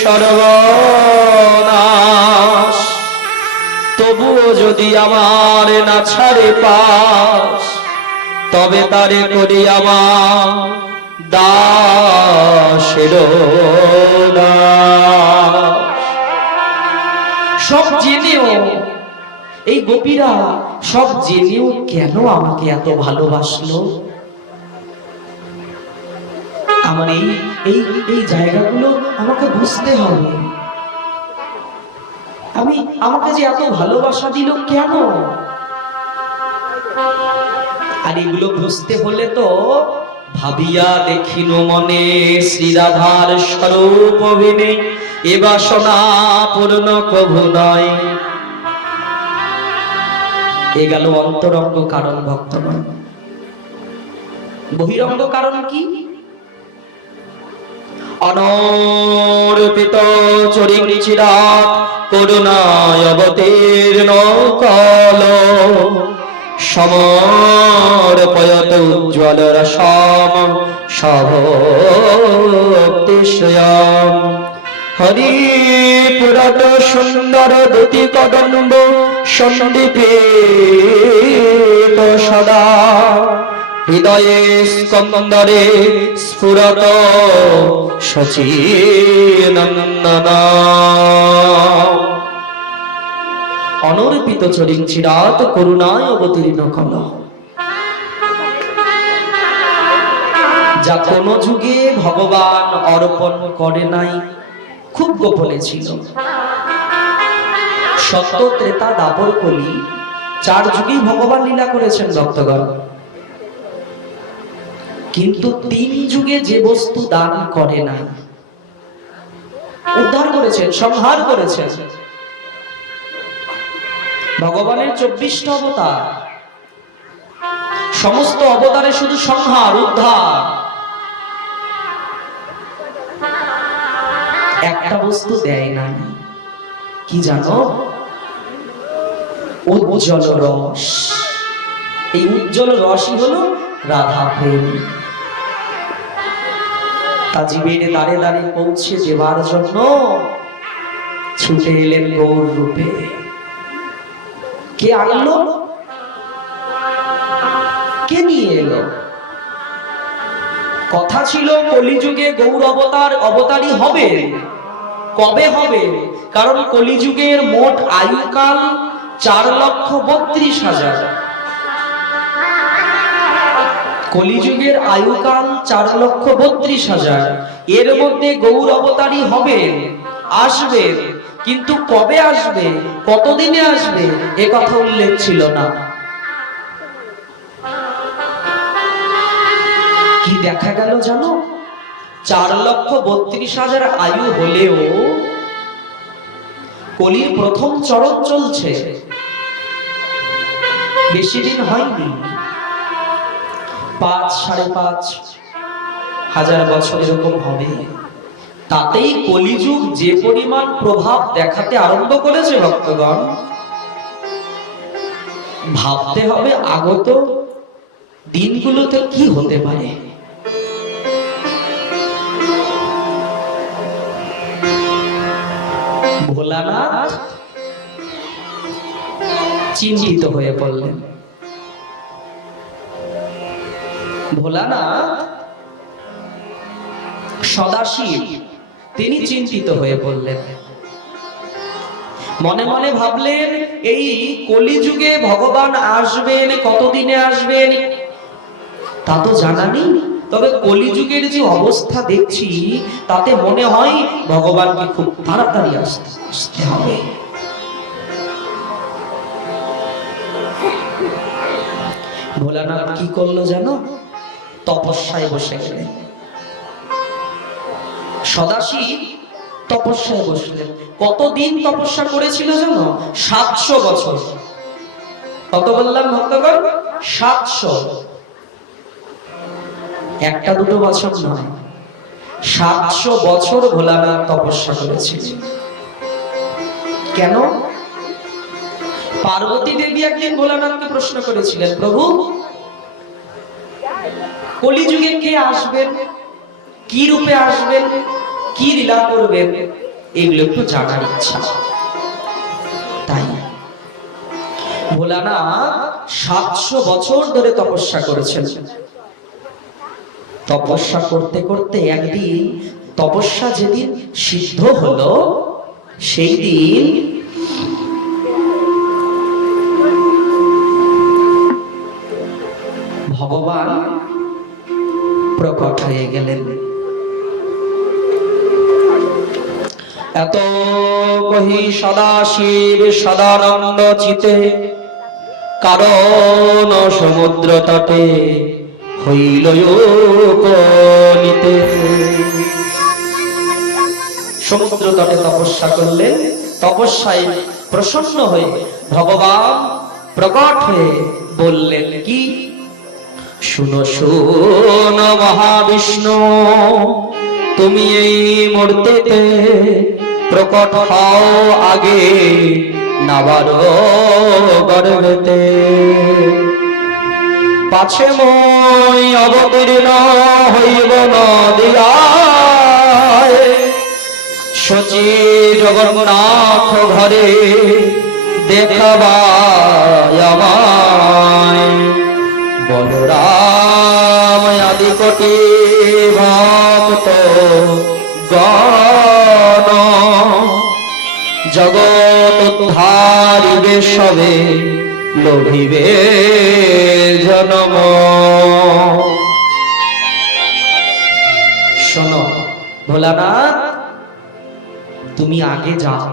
সর্বনাশ, তবুও যদি আমার না ছাড়ে পাশ, তবে তারে করি আমার দাসের দাস। সব জেনেও এই গোপীরা সব জেনেও কেন আমাকে এত ভালোবাসলো? আমার এই জায়গাগুলো আমাকে বুঝতে হবে। আমাকে যে এত ভালোবাসা দিল কেন? আর এগুলো বুঝতে হলে তো ভাবিয়া দেখিল মনে শ্রীরাধার স্বরূপ অভিনে, এ বাসনা পূর্ণ কভু নয়। এ গেল অন্তরঙ্গ কারণ, ভক্তগণ। বহিরঙ্গ কারণ কি? অনর্পিত চরিচিরাত করুণায় অবতীর্ণ কল, সমর্পয়ত উজ্জ্বল রসম সভক্তিস্বয়ং। হরিপুরত সুন্দর দুতি কদম্ব সন্দীপিত সদা, হৃদয়ে স্কন্দরে স্ফুরত সচিনন্দন। অনর্পিত চরিচিরাত করুণায় অবতীর্ণ কল। যা কোন যুগে ভগবান অর্পণ করে নাই, খুব গোপনে ছিল। সত্য, ত্রেতা, দাপর, কলি, 4 যুগেই ভগবান লীলা করেছেন ভক্তগণ। কিন্তু 3 যুগে যে বস্তু দান করে নাই, উদ্ধার করেছেন, সংহার করেছেন। ভগবানের 24টা অবতার, সমস্ত অবতারে শুধু সংহার, উদ্ধার। একটা বস্তু দেয় নাই, কি জানো? উজ্জ্বল রস। এই উজ্জ্বল রসই হলো রাধা প্রেম। তা জীবের দ্বারে দ্বারে পৌঁছে দেবার জন্য ছুটে এলেন গৌর রূপে। কে আনলো? কে নিয়ে এলো? কথা ছিল কলিযুগে গৌর অবতারই হবে। কবে হবে? কারণ কলিযুগের মোট আয়ুকাল 4,32,000। কলিযুগের আয়ুকাল 4,32,000। এর মধ্যে গৌর অবতারই হবে, আসবে। কিন্তু কবে আসবে, কতদিনে আসবে, এ কথা উল্লেখ ছিল না। কি দেখা গেল জানো? 4,32,000 আয়ু হলেও কলির প্রথম চরণ চলছে, বেশি দিন হয়নি, 5-5.5 বছর এরকম হবে। তাতেই কলিযুগ যে পরিমাণ প্রভাব দেখাতে আরম্ভ করেছে ভক্তগণ, ভাবতে হবে আগত দিনগুলোতে কি হতে পারে। ভোলানাথ চিন্তিত হয়ে পড়লেন। ভোলানাথ সদাশিব তিনি চিন্তিত হয়ে পড়লেন। মনে মনে ভাবলেন, এই কলিযুগে ভগবান আসবেন, কতদিনে আসবেন তা তো জানা নেই, তবে কলিযুগের যে অবস্থা দেখছি তাতে মনে হয় ভগবানকে খুব তাড়াতাড়ি আসতে হবে। ভোলানাথ কি করলো জানো? তপস্যায় বসে গেলেন। সদাশিব তপস্যায় বসলেন। কতদিন তপস্যা করেছিল জানো? 700 বছর। কত বললাম ভক্তগণ? 700। একটা দুটো বছর নয়, 700 বছর ভোলানাথ তপস্যা করেছিল। কেন? পার্বতী দেবী একদিন ভোলানাথকে প্রশ্ন করেছিলেন, প্রভু কলিযুগে কে আসবেন, কি রূপে আসবেন, কি লীলা করবেন, এগুলো একটু জানার ইচ্ছা। তাই ভোলানাথ 700 বছর ধরে তপস্যা করেছেন। তপস্যা করতে করতে একদিন তপস্যা যেদিন সিদ্ধ হলো, সেই দিন ভগবান প্রকট হয়ে গেলেন। এত কহি সদাশিব সদানন্দ চিতে, কারণ সমুদ্র তটে হইল উপনীতে। সমুদ্র তটে তপস্যা করলেন। তপস্যায় প্রসন্ন হয়ে ভগবান প্রকট হয়ে বললেন কি, শুনো শুনো মহাবিষ্ণু, তুমি এই মূর্তিতে প্রকট হও আগে নাবার গর্ভেতে। পাছে মই অবতীর্ণ হইব নদিয়ায়, শচী জগন্নাথ ঘরে দেখাবায় আমায়। বলরাম আদি কোটি ভক্ত গণ, জগৎ উদ্ধারিবে সবে লোভিবে জনম। শোনো ভোলানাথ, তুমি আগে যাও,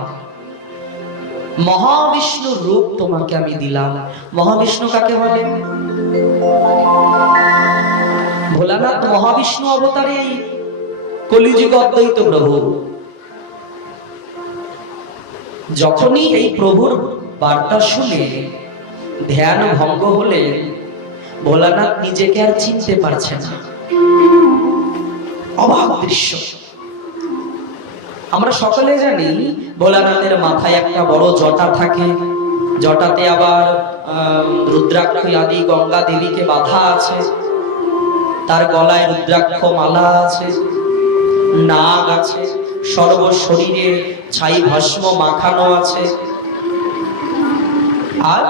মহাবিষ্ণুর রূপ তোমাকে আমি দিলাম। মহাবিষ্ণু কাকে বলে? ভোলানাথ মহাবিষ্ণু অবতারে কলিযুগ অদ্বৈত প্রভু। যখনই এই প্রভুর বার্তা শুনে ধ্যান ভঙ্গ হলে ভোলানাথ নিজেকে আর চিনতে পারছে না। অবাক দৃশ্য। আমরা সকলে জানি ভোলানাথের মাথায় একটা বড় জটা থাকে, জটাতে আবার রুদ্রাক্ষ আদি গঙ্গা দেবীকে বাঁধা আছে, তার গলায় রুদ্রাক্ষ মালা আছে, নাগ আছে, সর্ব শরীরে ছাই ভস্ম মাখানো আছে। আর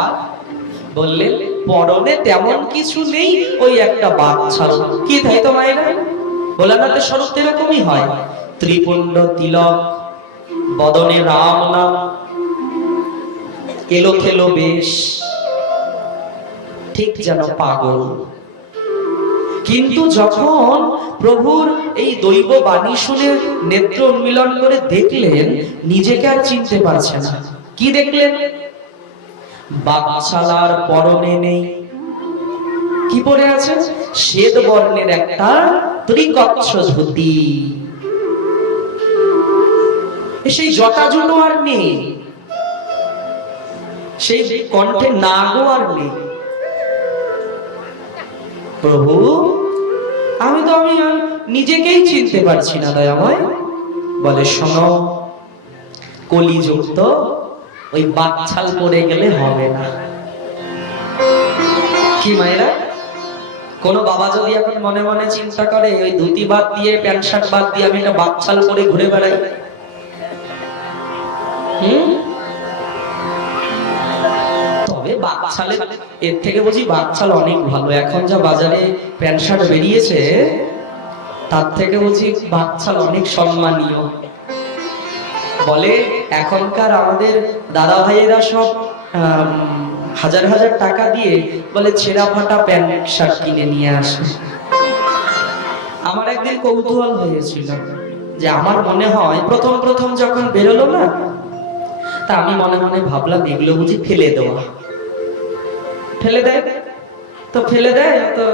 বললেন পরনে তেমন কিছু নেই, ওই একটা বাচ্চা। কি তাই তো মায়েরা? ভোলানাথের স্বরূপ এরকমই হয়। ত্রিপুণ্ড তিলক, বদনে রাম নাম, এলো খেলো বেশ, ঠিক যেন পাগল। কিন্তু যখন প্রভুর এই দৈব বাণী শুনে নেত্র উন্মিলন করে দেখলেন, নিজেকে আর চিনতে পারছে না। কি দেখলেন? বাচ্চালার পরনে নেই, কি পরে আছে? শ্বেত বর্ণের একটা ত্রিকচ্ছ ধুতি। সেই জটাজুটো আর নেই, সেই কণ্ঠে নাগও আর নেই। প্রভু, আমি নিজেকেই চিনতে পারছি না দয়াময়। বলে শোনো, কলিযুক্ত, ওই বাকছাল পরে গেলে হবে না। কি মায়েরা, কোন বাবা যদি এখন মনে মনে চিন্তা করে ওই ধুতি বাদ দিয়ে প্যান্ট শার্ট বাদ দিয়ে আমি একটা বাকছাল পরে ঘুরে বেড়াই, তবে বাকছালে এর থেকে বুঝি বাকছাল অনেক ভালো। এখন যা বাজারে প্যান্ট শার্ট বেরিয়েছে তার থেকে বুঝি বাকছাল অনেক সম্মানীয়। বলে এখনকার আমাদের দাদা ভাইয়েরা সব হাজার হাজার টাকা দিয়ে বলে ছেঁড়া ফাটা প্যান্ট শার্ট কিনে নিয়ে আসে। আমার একদিন কৌতূহল হয়েছিল যে আমার মনে হয় প্রথম প্রথম যখন বেরোলো না, তা আমি মনে মনে ভাবলাম এগুলো বুঝি ফেলে দেওয়া। ফেলে দেয় তো ফেলে দেয় তো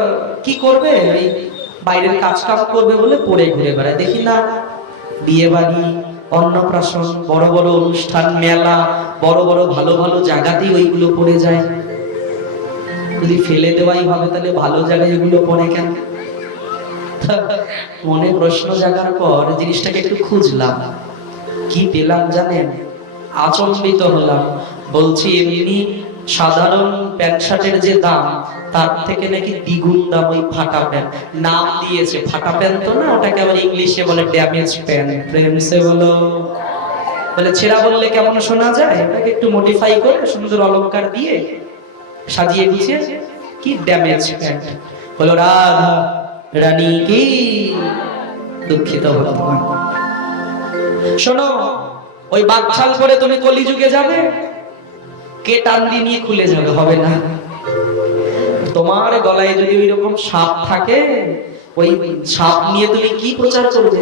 কি করবে, ওই বাইরের কাজ কাজ করবে বলে পরে ঘুরে বেড়ায়। দেখি না, বিয়ে বাড়ি, অন্নপ্রাশন, বড় বড় অনুষ্ঠান, মেলা, বড় বড় ভালো ভালো জায়গাতেই ওইগুলো পড়ে যায়। যদি ফেলে দেওয়াই হবে তাহলে ভালো জায়গায় এগুলো পড়ে কেন? মনে প্রশ্ন জাগার পর জিনিসটাকে একটু খুঁজলাম, কি পেলাম জানেন? আচম্বিত হলাম। বলছি এমনি সাধারণ প্যান্ট শার্টের যে দাম তার থেকে নাকি দ্বিগুণ দাম ওই ফাটা প্যান্ট। নাম দিয়েছে ফাটা প্যান্ট, তো না, ওটাকে আবার ইংলিশে বলে ড্যামেজ প্যান্ট। প্রেমসে বলো, বলে ছেঁড়া বললে কেমন শোনা যায়, ওটাকে একটু মডিফাই করে সুন্দর অলংকার দিয়ে সাজিয়ে গুছিয়ে কি ড্যামেজ প্যান্ট। বলো রাধা রানী কি, দুঃখিত ভগবান। শোনো, ওই বাকছাল পরে তুমি কলিযুগে যাবে, কে টান দিয়ে নিয়ে খুলে যাবে? হবে না। তোমার গলায় যদি ওই রকম সাপ থাকে, ওই সাপ নিয়ে তুমি কি প্রচার করবে?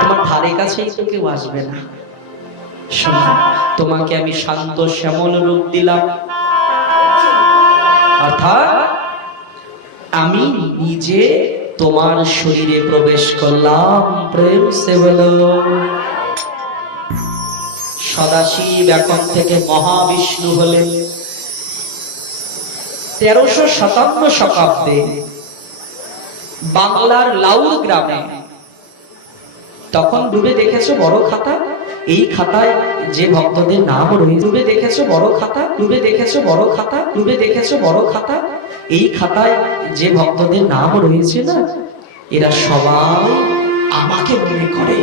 তোমার ধারে কাছেই তো কেউ আসবে না। শোনো, তোমাকে আমি শান্ত শ্যামল রূপ দিলাম, অর্থাৎ আমি নিজে তোমার শরীরে প্রবেশ করলাম। প্রেম সে বলো। সদাশিব এখন থেকে মহাবিষ্ণু হলেন 1357 শতাব্দে বাংলার লাউর গ্রামে। তখন ডুবে দেখেছো বড় খাতা, এই খাতায় যে ভক্তদের নাম রয়েছে, ডুবে দেখেছো বড় খাতা, ডুবে দেখেছো বড় খাতা, ডুবে দেখেছো বড় খাতা, এই খাতায় যে ভক্তদের নাম রয়েছে না, এরা সবাই আমাকে মনে করে।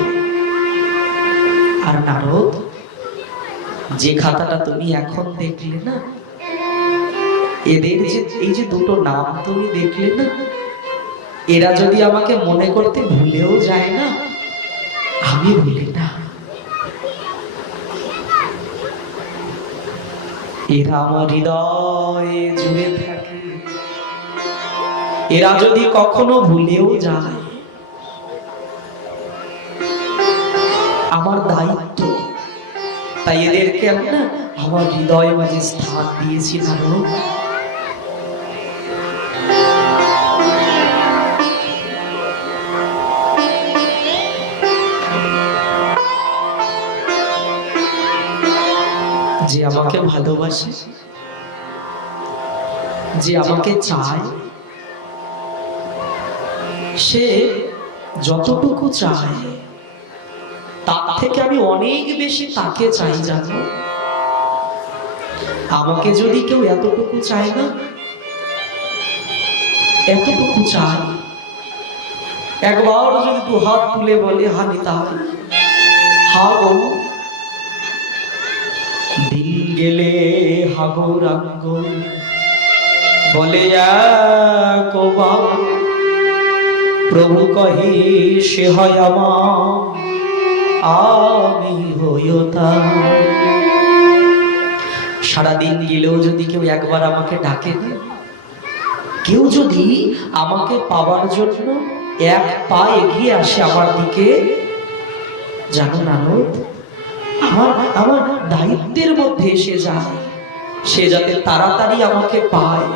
আর নারদ, যে খাতাটা তুমি এখন দেখলে না, এদের যে এই যে দুটো নাম তুমি দেখলে না, এরা যদি আমাকে মনে করতে ভুলেও যায় না, আমি ভুলি না। এরা আমার হৃদয়ে জুড়ে থাকে। এরা যদি কখনো ভুলেও যায়, আমার দায়িত্ব, তাই এদেরকে আমি না আমার হৃদয়ে মাঝে স্থান দিয়েছি। নারদ, যে আমাকে ভালোবাসে, যে আমাকে চায়, সে যতটুকু চায় তার থেকে আমি অনেক বেশি তাকে চাই। জানো, আমাকে যদি কেউ এতটুকু চায় না, এতটুকু চাই, একবার যদি দু হাত তুলে বলে হা নিতাই, হা গো, দিন গেলে হাগরাঙ্গ বলে প্রভু কহি সে হয় আমার, আমি হইও তা। সারাদিন গেলেও যদি কেউ একবার আমাকে ডাকে না, কেউ যদি আমাকে পাওয়ার জন্য এক পা এগিয়ে আসে আমার দিকে, জানো নারদ, আমার দায়িত্বের মধ্যে এসে যায় সে যাতে তাড়াতাড়ি আমাকে পায়।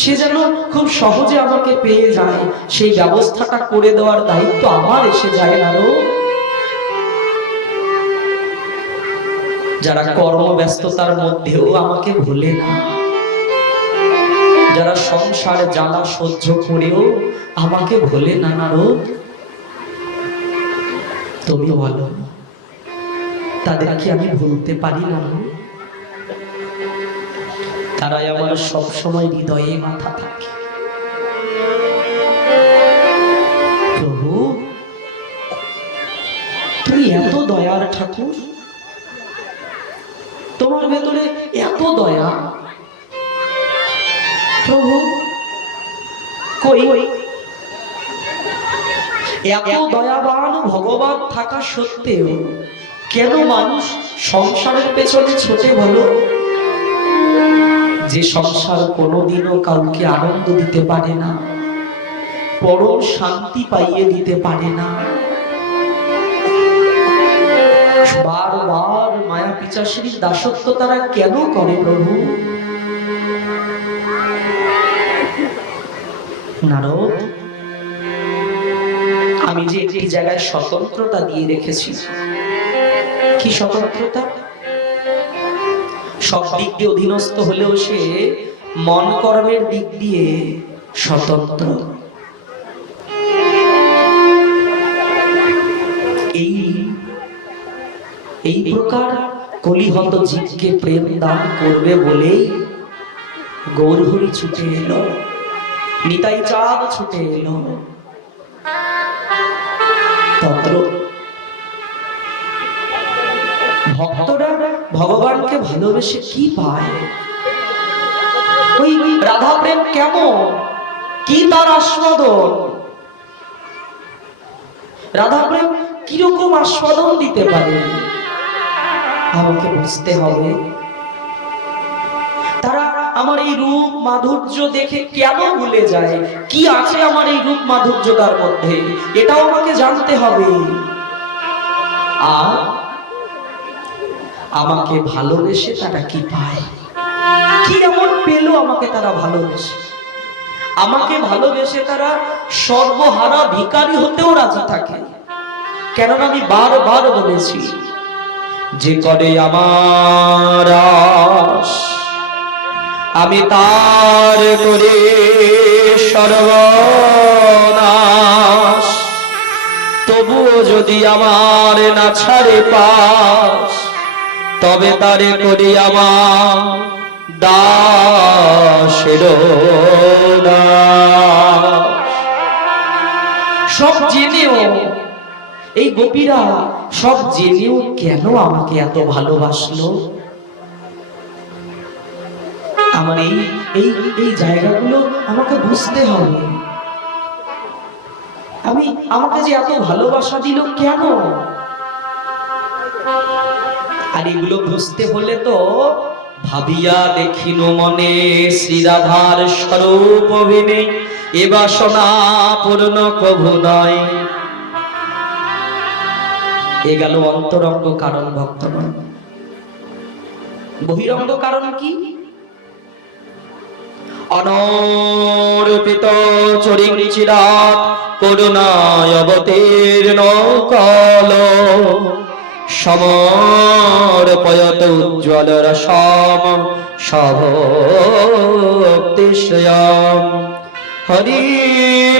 সে যেন খুব সহজে আমাকে পেয়ে যায়, সেই ব্যবস্থাটা করে দেওয়ার দায়িত্ব আমার এসে যায়। নারদ, যারা কর্মব্যস্ততার মধ্যেও আমাকে ভুলে না, যারা সংসার জ্বালা সহ্য করেও আমাকে ভুলে না, নারদ তুমি বলো, তাদের কি আমি ভুলতে পারি না? তারাই আমার সব সময় হৃদয়ে মাথা থাকে। প্রভু, তুমি এত দয়ার ঠাকুর, তোমার ভেতরে এত দয়া। প্রভু, কই এত দয়াবান ভগবান থাকা সত্ত্বেও কেন মানুষ সংসারের পেছনে ছোটে বলো? যে সংসার কোনোদিনও কাউকে আনন্দ দিতে পারে না, পরম শান্তি পাইয়ে দিতে পারে না, বারবার মায়া পিশাচের দাসত্ব তারা কেন করে প্রভু? নারদ, আমি যে একটি জায়গায় স্বতন্ত্রতা দিয়ে রেখেছি। কি স্বতন্ত্রতা? সব দিক দিয়ে অধীনস্থ হলেও সে মন কর্মের দিক দিয়ে স্বতন্ত্র। এই প্রকার কলিহত জীবকে প্রেম দান করবে বলেই গৌরহরি ছুটে এলো, নিতাই চাঁদ ছুটে এলো। তত্র ভক্তরা ভগবানকে ভালোবেসে কি পায়? ওই রাধা প্রেম কেমন, কি তার আস্বাদন? রাধা প্রেম কিরকম আস্বাদন দিতে পারে আমাকে বুঝতে হবে। তারা আমার এই রূপ মাধুর্য দেখে কেন ভুলে যায়? কি আছে আমার এই রূপ মাধুর্যতার মধ্যে, এটাও আমাকে জানতে হবে। আর আমাকে ভালোবেসে তারা কি পায়? কি এমন পেল আমাকে তারা ভালোবেসে? আমাকে ভালোবেসে তারা সর্বহারা ভিখারি হতেও রাজি থাকে। কেননা আমি বারবার বলেছি, যে করে আমার আশ আমি তার করে সর্বনাশ, তবুও যদি আমার না ছাড়ে পাশ, তবে তারে করি আমার দাসের দাস। সব জেনেও এই গোপীরা সব জেনেও কেন আমাকে এত ভালোবাসলো? আমার এই জায়গাগুলো আমাকে বুঝতে হবে। আমাকে যে এত ভালোবাসা দিল কেন? আর এগুলো বুঝতে হলে তো ভাবিয়া দেখিন মনে শ্রীরাধার স্বরূপ অভিনে এ বাসনা পূর্ণ কভু নয়। এ গেল অন্তরঙ্গ কারণ ভক্তগণ। বহিরঙ্গ কারণ কি? অনর্পিত চরিচিরাত করুণায় অবতীর্ণ কল সমর্পয়ত উজ্জ্বল রসম সভক্তিশয়ম হরি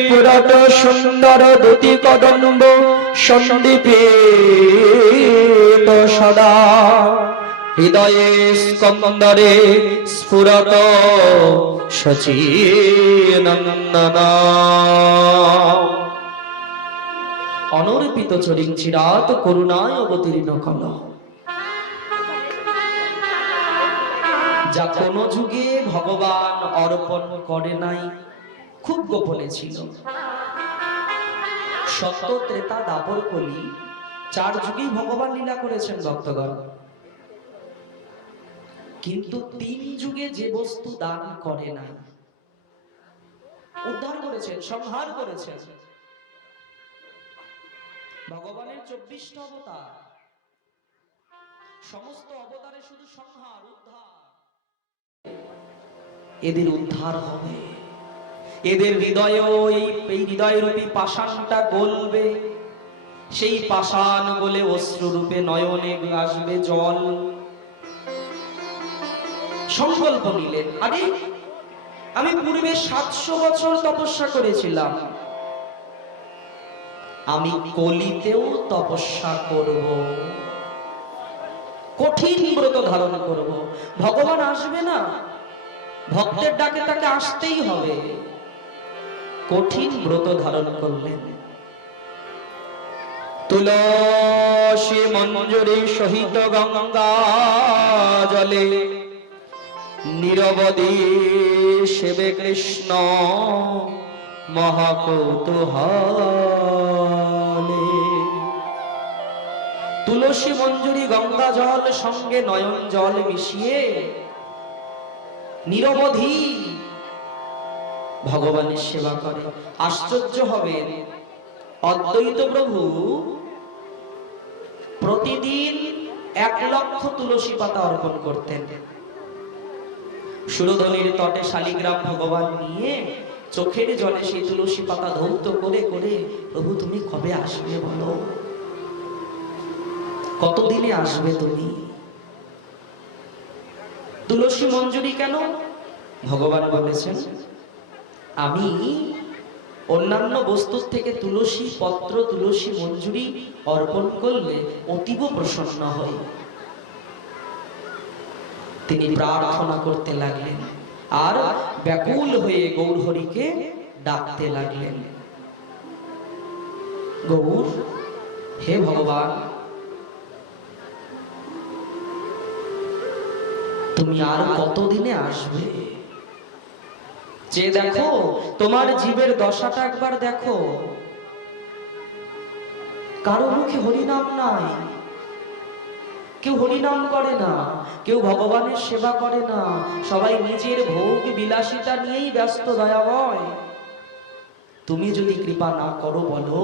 পুরট সুন্দর দুতি কদম্ব সন্দীপিত সদা হৃদয়ে স্কন্দরে স্ফুরত সচিনন্দন অনর্পিত চরিচিরাত করুণায় অবতীর্ণ কল। যা কোন যুগে ভগবান অর্পণ করে নাই, খুব গোপনে ছিল। সত্য, ত্রেতা, দাপর, কলি 4 যুগেই ভগবান লীলা করেছেন ভক্তগণ। কিন্তু 3 যুগে যে বস্তু দান করে নাই, উদ্ধার করেছেন, সংহার করেছেন। ভগবানের 24টা অবতার, সমস্ত অবতারে শুধু সংহার উদ্ধার। এদের উদ্ধার হবে, এদের হৃদয়েও এই হৃদয়রূপী পাষাণটা গলবে, সেই পাষাণ বলে অশ্রুরূপে নয়নে আসবে জল। সংকল্প নিলেন, আরে আমি পূর্বে 700 বছর তপস্যা করেছিলাম, আমি কলিতেও তপস্যা করব, কঠিন ব্রত ধারণ করব। ভগবান আসবে না, ভক্তের ডাকে তাকে আসতেই হবে। কঠিন ব্রত ধারণ করলেন। তুলসী মঞ্জুরি সহিত গঙ্গা জলে নিরবধি সেবে কৃষ্ণ মহাকৌতূহলে। তুলসী মঞ্জুরি গঙ্গা জল সঙ্গে নয়ন জল মিশিয়ে নিরবধি ভগবানের সেবা করে। আশ্চর্য হবেন, অদ্বৈত প্রভু প্রতিদিন 1 লক্ষ তুলসী পাতা অর্পণ করতেন। সুরধনির তটে শালিগ্রাম ভগবান নিয়ে চোখের জলে সেই তুলসী পাতা ধৌত করে করে, প্রভু তুমি কবে আসবে বলো, কতদিনে আসবে তুমি? তুলসী মঞ্জুরি কেন? ভগবান বলেছেন, আমি অন্যান্য বস্তুর থেকে তুলসী পত্র, তুলসী মঞ্জুরি অর্পণ করলে অতীব প্রসন্ন হই। তিনি প্রার্থনা করতে লাগলেন আর ব্যাকুল হয়ে গৌরহরিকে ডাকতে লাগলেন, গৌর, হে ভগবান, তুমি আর কতদিনে আসবে? যে দেখো, তোমার জীবের দশাটা একবার দেখো, কারো মুখে হরিনাম নাই, কেউ হরিনাম করে না, কেউ ভগবানের সেবা করে না, সবাই নিজের ভোগ বিলাসিতা নিয়েই ব্যস্ত দয়াময়। তুমি যদি কৃপা না করো বলো,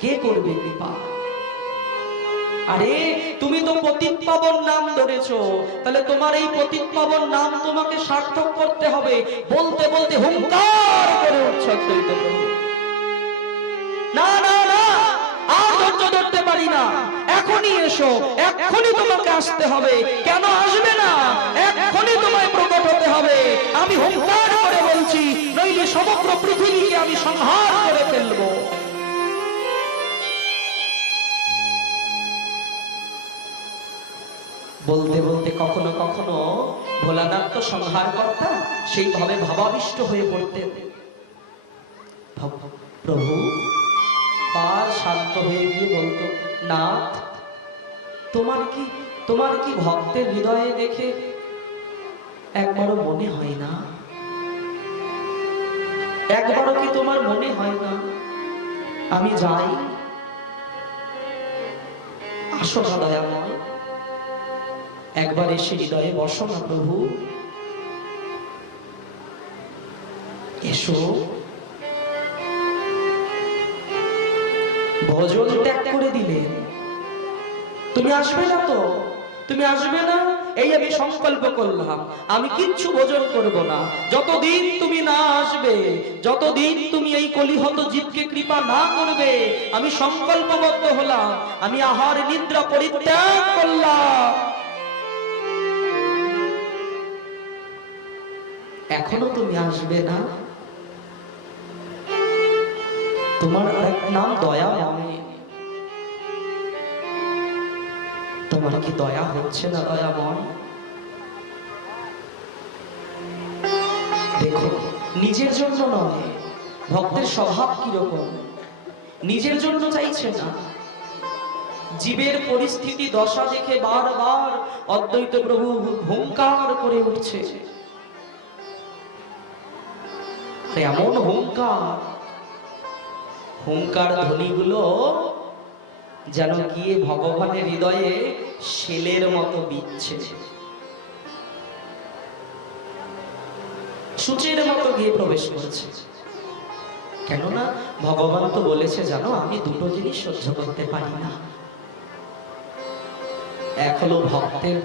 কে করবে কৃপা? আরে তুমি তো পতিত পাবন নাম ধরেছো, তাহলে তোমার এই পতিত পাবন নাম তোমাকে সার্থক করতে হবে। বলতে বলতে হুঙ্কার করে উঠছে অদ্বৈত প্রভু, না না না, আর ধৈর্য ধরতে পারি না, এখনই এসো, এখনই তোমাকে আসতে হবে। কেন আসবে না? এখনই তোমায় প্রকট হতে হবে। আমি হুঙ্কার করে বলছি, নইলে সমগ্র পৃথিবীকে আমি সংহার করে ফেলবো। বলতে বলতে কখনো কখনো ভোলানাথ তো সংহার কর্তা, সেইভাবে ভাবাবিষ্ট হয়ে পড়তেন। প্রভু আর শান্ত হয়ে গিয়ে বলতো, নাথ, তোমার কি ভক্তের হৃদয়ে দেখে একবারও মনে হয় না? একবারও কি তোমার মনে হয় না আমি যাই? আসো না দয়াময়, একবার এসে হৃদয়ে বসো না প্রভু, এসো। ভজন ত্যাগ করে দিলেন, তুমি আসবে না তো, তুমি আসবে না, এই আমি সংকল্প করলাম, আমি কিচ্ছু ভোজন করব না যতদিন তুমি না আসবে, যতদিন তুমি এই কলিহত জীবকে কৃপা না করবে। আমি সংকল্পবদ্ধ হলাম, আমি আহার নিদ্রা পরিত্যাগ করলাম। এখনো তুমি আসবে না? তোমার আরেক নাম দয়াময়, তোমার কি দয়া হচ্ছে না দয়াময়? দেখো, নিজের জন্য নয়, ভক্তের স্বভাব কিরকম, নিজের জন্য চাইছে না, জীবের পরিস্থিতি দশা দেখে বারবার অদ্বৈত প্রভু হুঙ্কার করে উঠছে। এমন হুঙ্কার ধ্বনিগুলো যেন গিয়ে ভগবানের হৃদয়ে শেলের মতো বিচ্ছে, সূচের মতো গিয়ে প্রবেশ করছে। কেননা ভগবান তো বলেছে, জানো, আমি দুটো জিনিস সহ্য করতে পারি না। এক হলো ভক্তের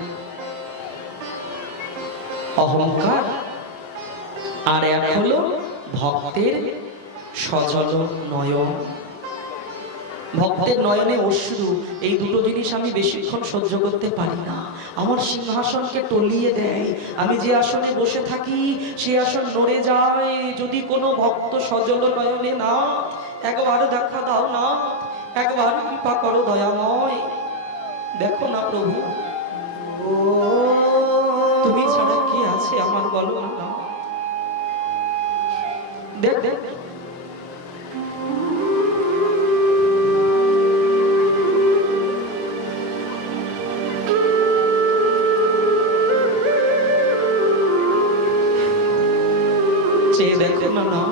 অহংকার, আর এক হলো ভক্তের সজল নয়ন। ভক্তের নয়নে অশ্রু, এই দুটো জিনিস আমি বেশিক্ষণ সহ্য করতে পারি না। আমার সিংহাসনকে টলিয়ে দেয়। আমি যে আসনে বসে থাকি সে আসন নড়ে যায় যদি কোনো ভক্ত সজল নয়নে না, একবার দেখা দাও না, একবার কৃপা করো দয়াময়, দেখো না প্রভু, তুমি ছাড়া কি আছে আমার, বলো না। দেখ দেখ দেখো না।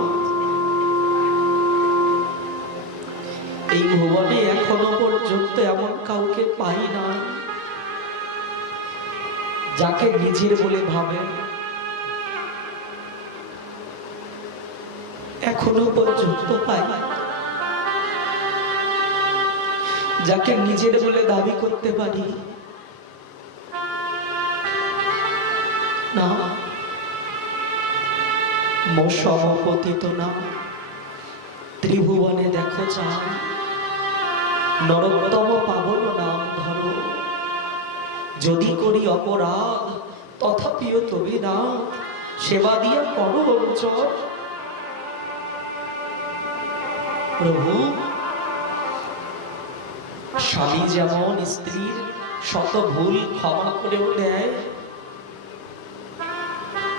এই ভুবনে এখনো পর্যন্ত এমন কাউকে পাই না যাকে নিজের বলে ভাবে। এখনো পর্যন্ত পাই না যাকে নিজের বলে দাবি করতে পারি না। মশপতিত না ত্রিভুবনে দেখো চাই, নরোত্তম পাবন নাম ধরো। যদি করি অপরাধ তথাপিও তবে না, সেবা দিয়া করো অঞ্চল। প্রভু, স্বামী যেমন স্ত্রীর শত ভুল ক্ষমা করেও দেয়,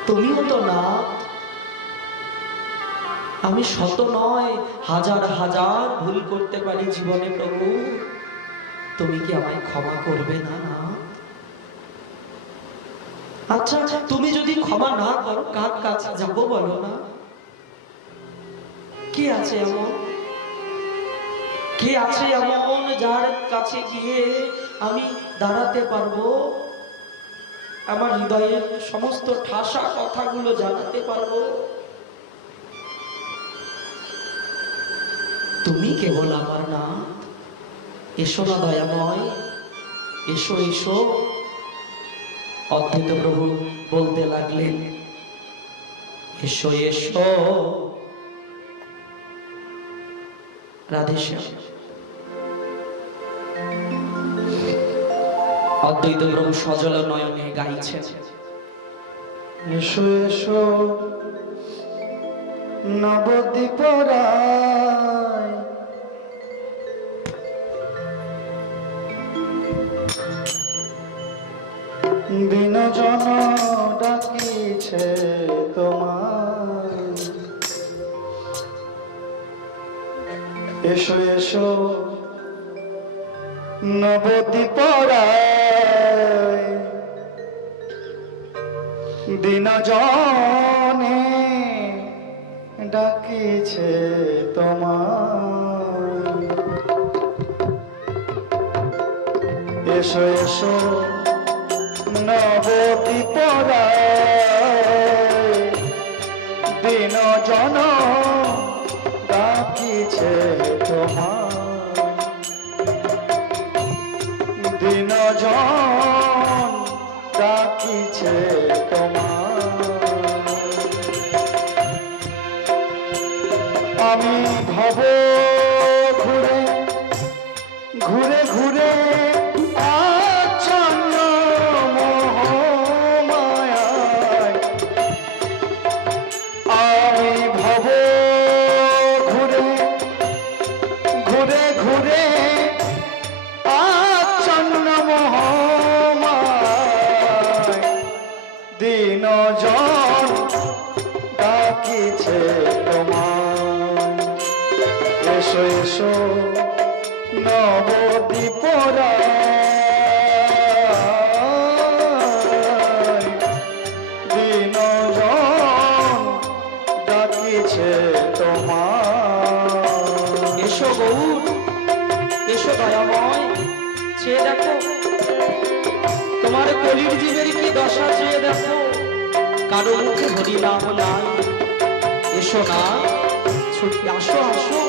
তুমিও তো না। আমি শত নয় হাজার হাজার ভুল করতে পারি জীবনে, প্রভু তুমি কি আমায় ক্ষমা করবে না? না। আচ্ছা আচ্ছা, তুমি যদি ক্ষমা না করো কার কাছে যাবো বলো না? কি আছে এমন, কি আছে এমন যার কাছে গিয়ে আমি দাঁড়াতে পারবো, আমার হৃদয়ের সমস্ত ঠাসা কথাগুলো জানাতে পারবো? তুমি কেবল আমার না। এসো না দয়াময়, এসো এসো। অদ্বৈত প্রভু বলতে লাগলেন, এসো এসো রাধেশ্যাম। অদ্বৈত প্রভু সজল নয়নে গাইছেন, এসো এসো নবদ্বীপ রায়, বিনজন ডাকিছে তোমায়। এসো এসো নবদ্বীপ রায়, বিনজনে ডাকিছে তোমায়। এসো এসো নবদ্বীপ রায়, বিনজন ডাকিছে তোমায়। বিনজন ডাকিছে তোমায়। আমি ভব ঘুরে ঘুরে ঘুরে আচ্ছন্ন মোহমায়ায়, আমি ভব ঘুরে ঘুরে ঘুরে আচ্ছন্ন মোহমায়। দিনজন ডাকিছে তোমায়। এসো এসো নবদ্বীপ রায়, দিনজন ডাকিছে তোমায়। এসো গৌর, এসো দয়াময়, চেয়ে দেখো তোমার কলির জীবের কি দশা, চেয়ে দেখো কারো মুখে হরি নাম নাই। এসো না, ছুটি আসো আসো।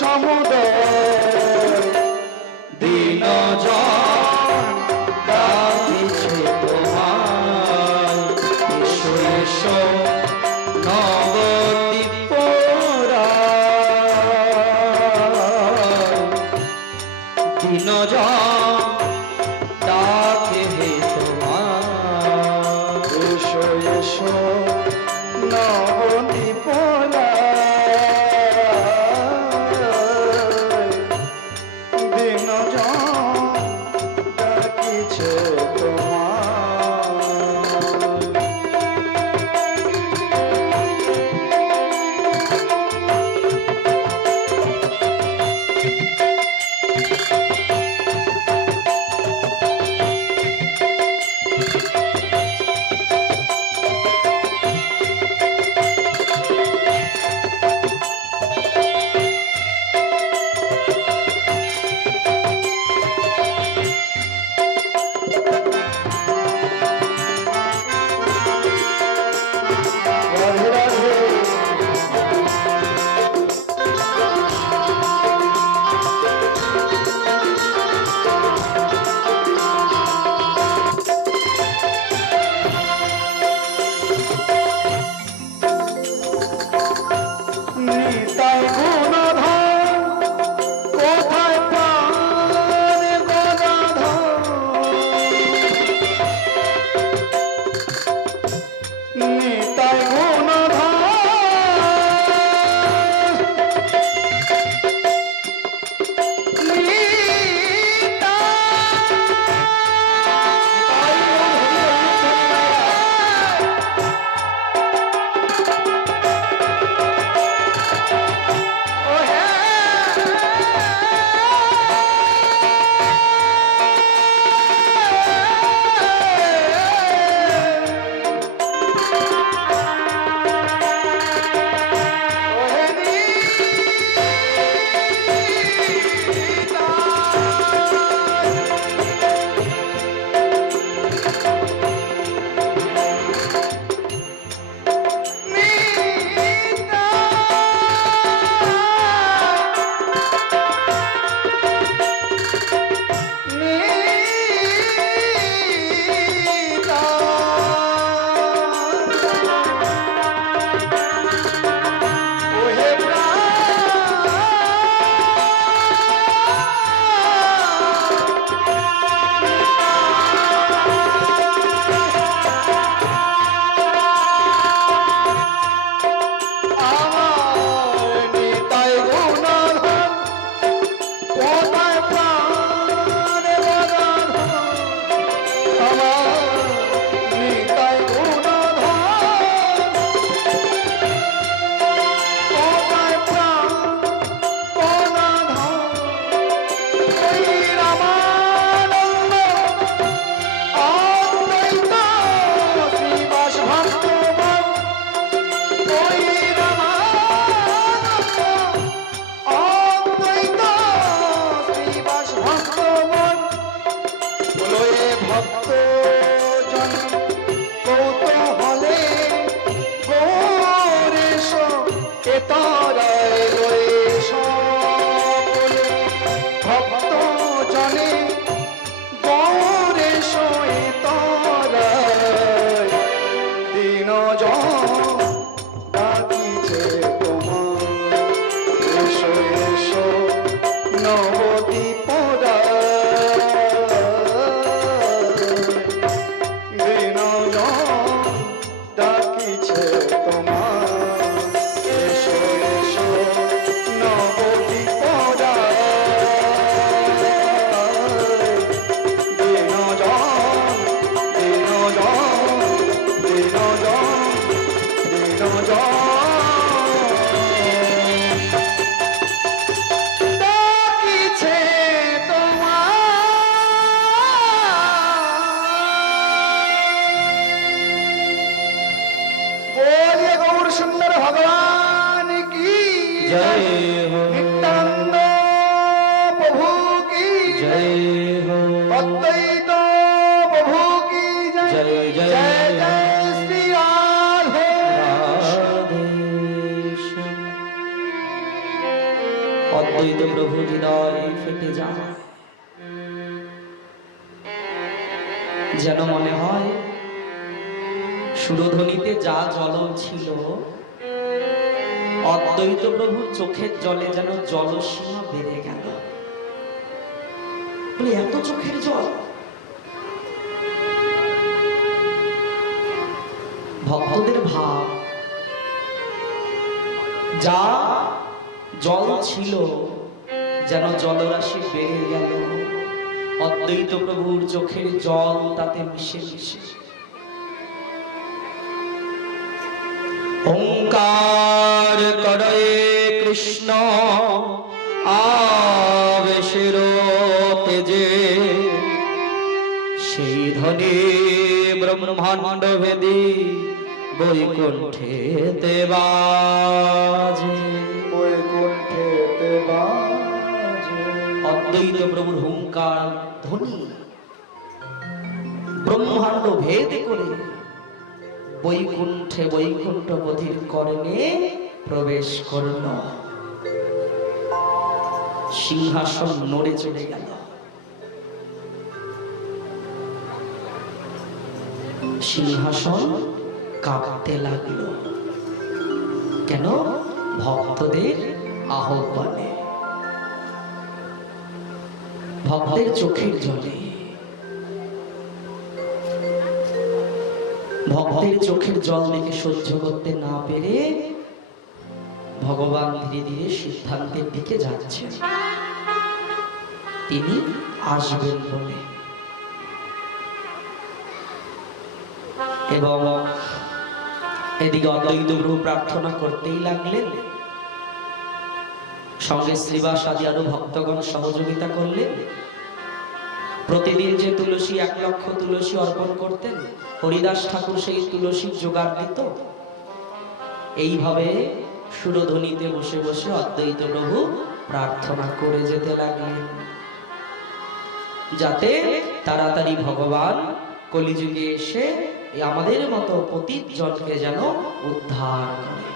সমুদয় দিন জন ডাকিছে তোমায়, এসো এসো নবদ্বীপ দিন জন ডাকে হে তোমায়, এসো এসো নবদ্বীপরা দিন ডাকিছে তোমার। রাধে রাধে। নিতাই গুণধর কোথায় প্রাণ গদাধর, নিতাই গুণধর অদ্বৈত প্রভু হৃদয় ফেটে যায়, যেন মনে হয় সুরধ্বনিতে যা জল ছিল অদ্বৈত প্রভুর চোখের জলে যেন জলসীমা বেড়ে গেল। বলে এত চোখের জল! ভক্তদের ভাব, যা জল ছিল যেন জলরাশি বেড়ে গেল, অদ্বৈত প্রভুর চোখের জল তাতে মিশে মিশে। ওঙ্কার করে কৃষ্ণ আবেশের তেজে, সেই ধ্বনি ব্রহ্মাণ্ড ভেদী বৈকুণ্ঠেতে বাজে। বৈকুণ্ঠেতে বাজে। অদ্বৈত প্রভুর হুঙ্কার ধ্বনি ব্রহ্মাণ্ড ভেদ করে বৈকুণ্ঠে বৈকুণ্ঠপতির কর্ণে প্রবেশ করল। সিংহাসন নড়ে চলে গেল। সিংহাসন কাঁপতে লাগলো। কেন? ভক্তদের আহ্বানে, ভক্তের চোখের জলে। ভক্তের চোখের জল দেখে সহ্য করতে না পেরে ভগবান ধীরে ধীরে সিদ্ধান্তের দিকে যাচ্ছেন তিনি আসবেন বলে। এবং এদিকে অদ্বৈত প্রভু প্রার্থনা করতেই লাগলেন, সঙ্গে শ্রীবাস আদি আরো ভক্তগণ সহযোগিতা করলেন। প্রতিদিন যে তুলসী 1 লক্ষ তুলসী অর্পণ করতেন, হরিদাস ঠাকুর সেই তুলসীর জোগাড় দিত। এইভাবে সুরধ্বনিতে বসে বসে অদ্বৈত প্রভু প্রার্থনা করে যেতে লাগলেন, যাতে তাড়াতাড়ি ভগবান কলিযুগে এসে আমাদের মতো পতিত জনকে যেন উদ্ধার করে।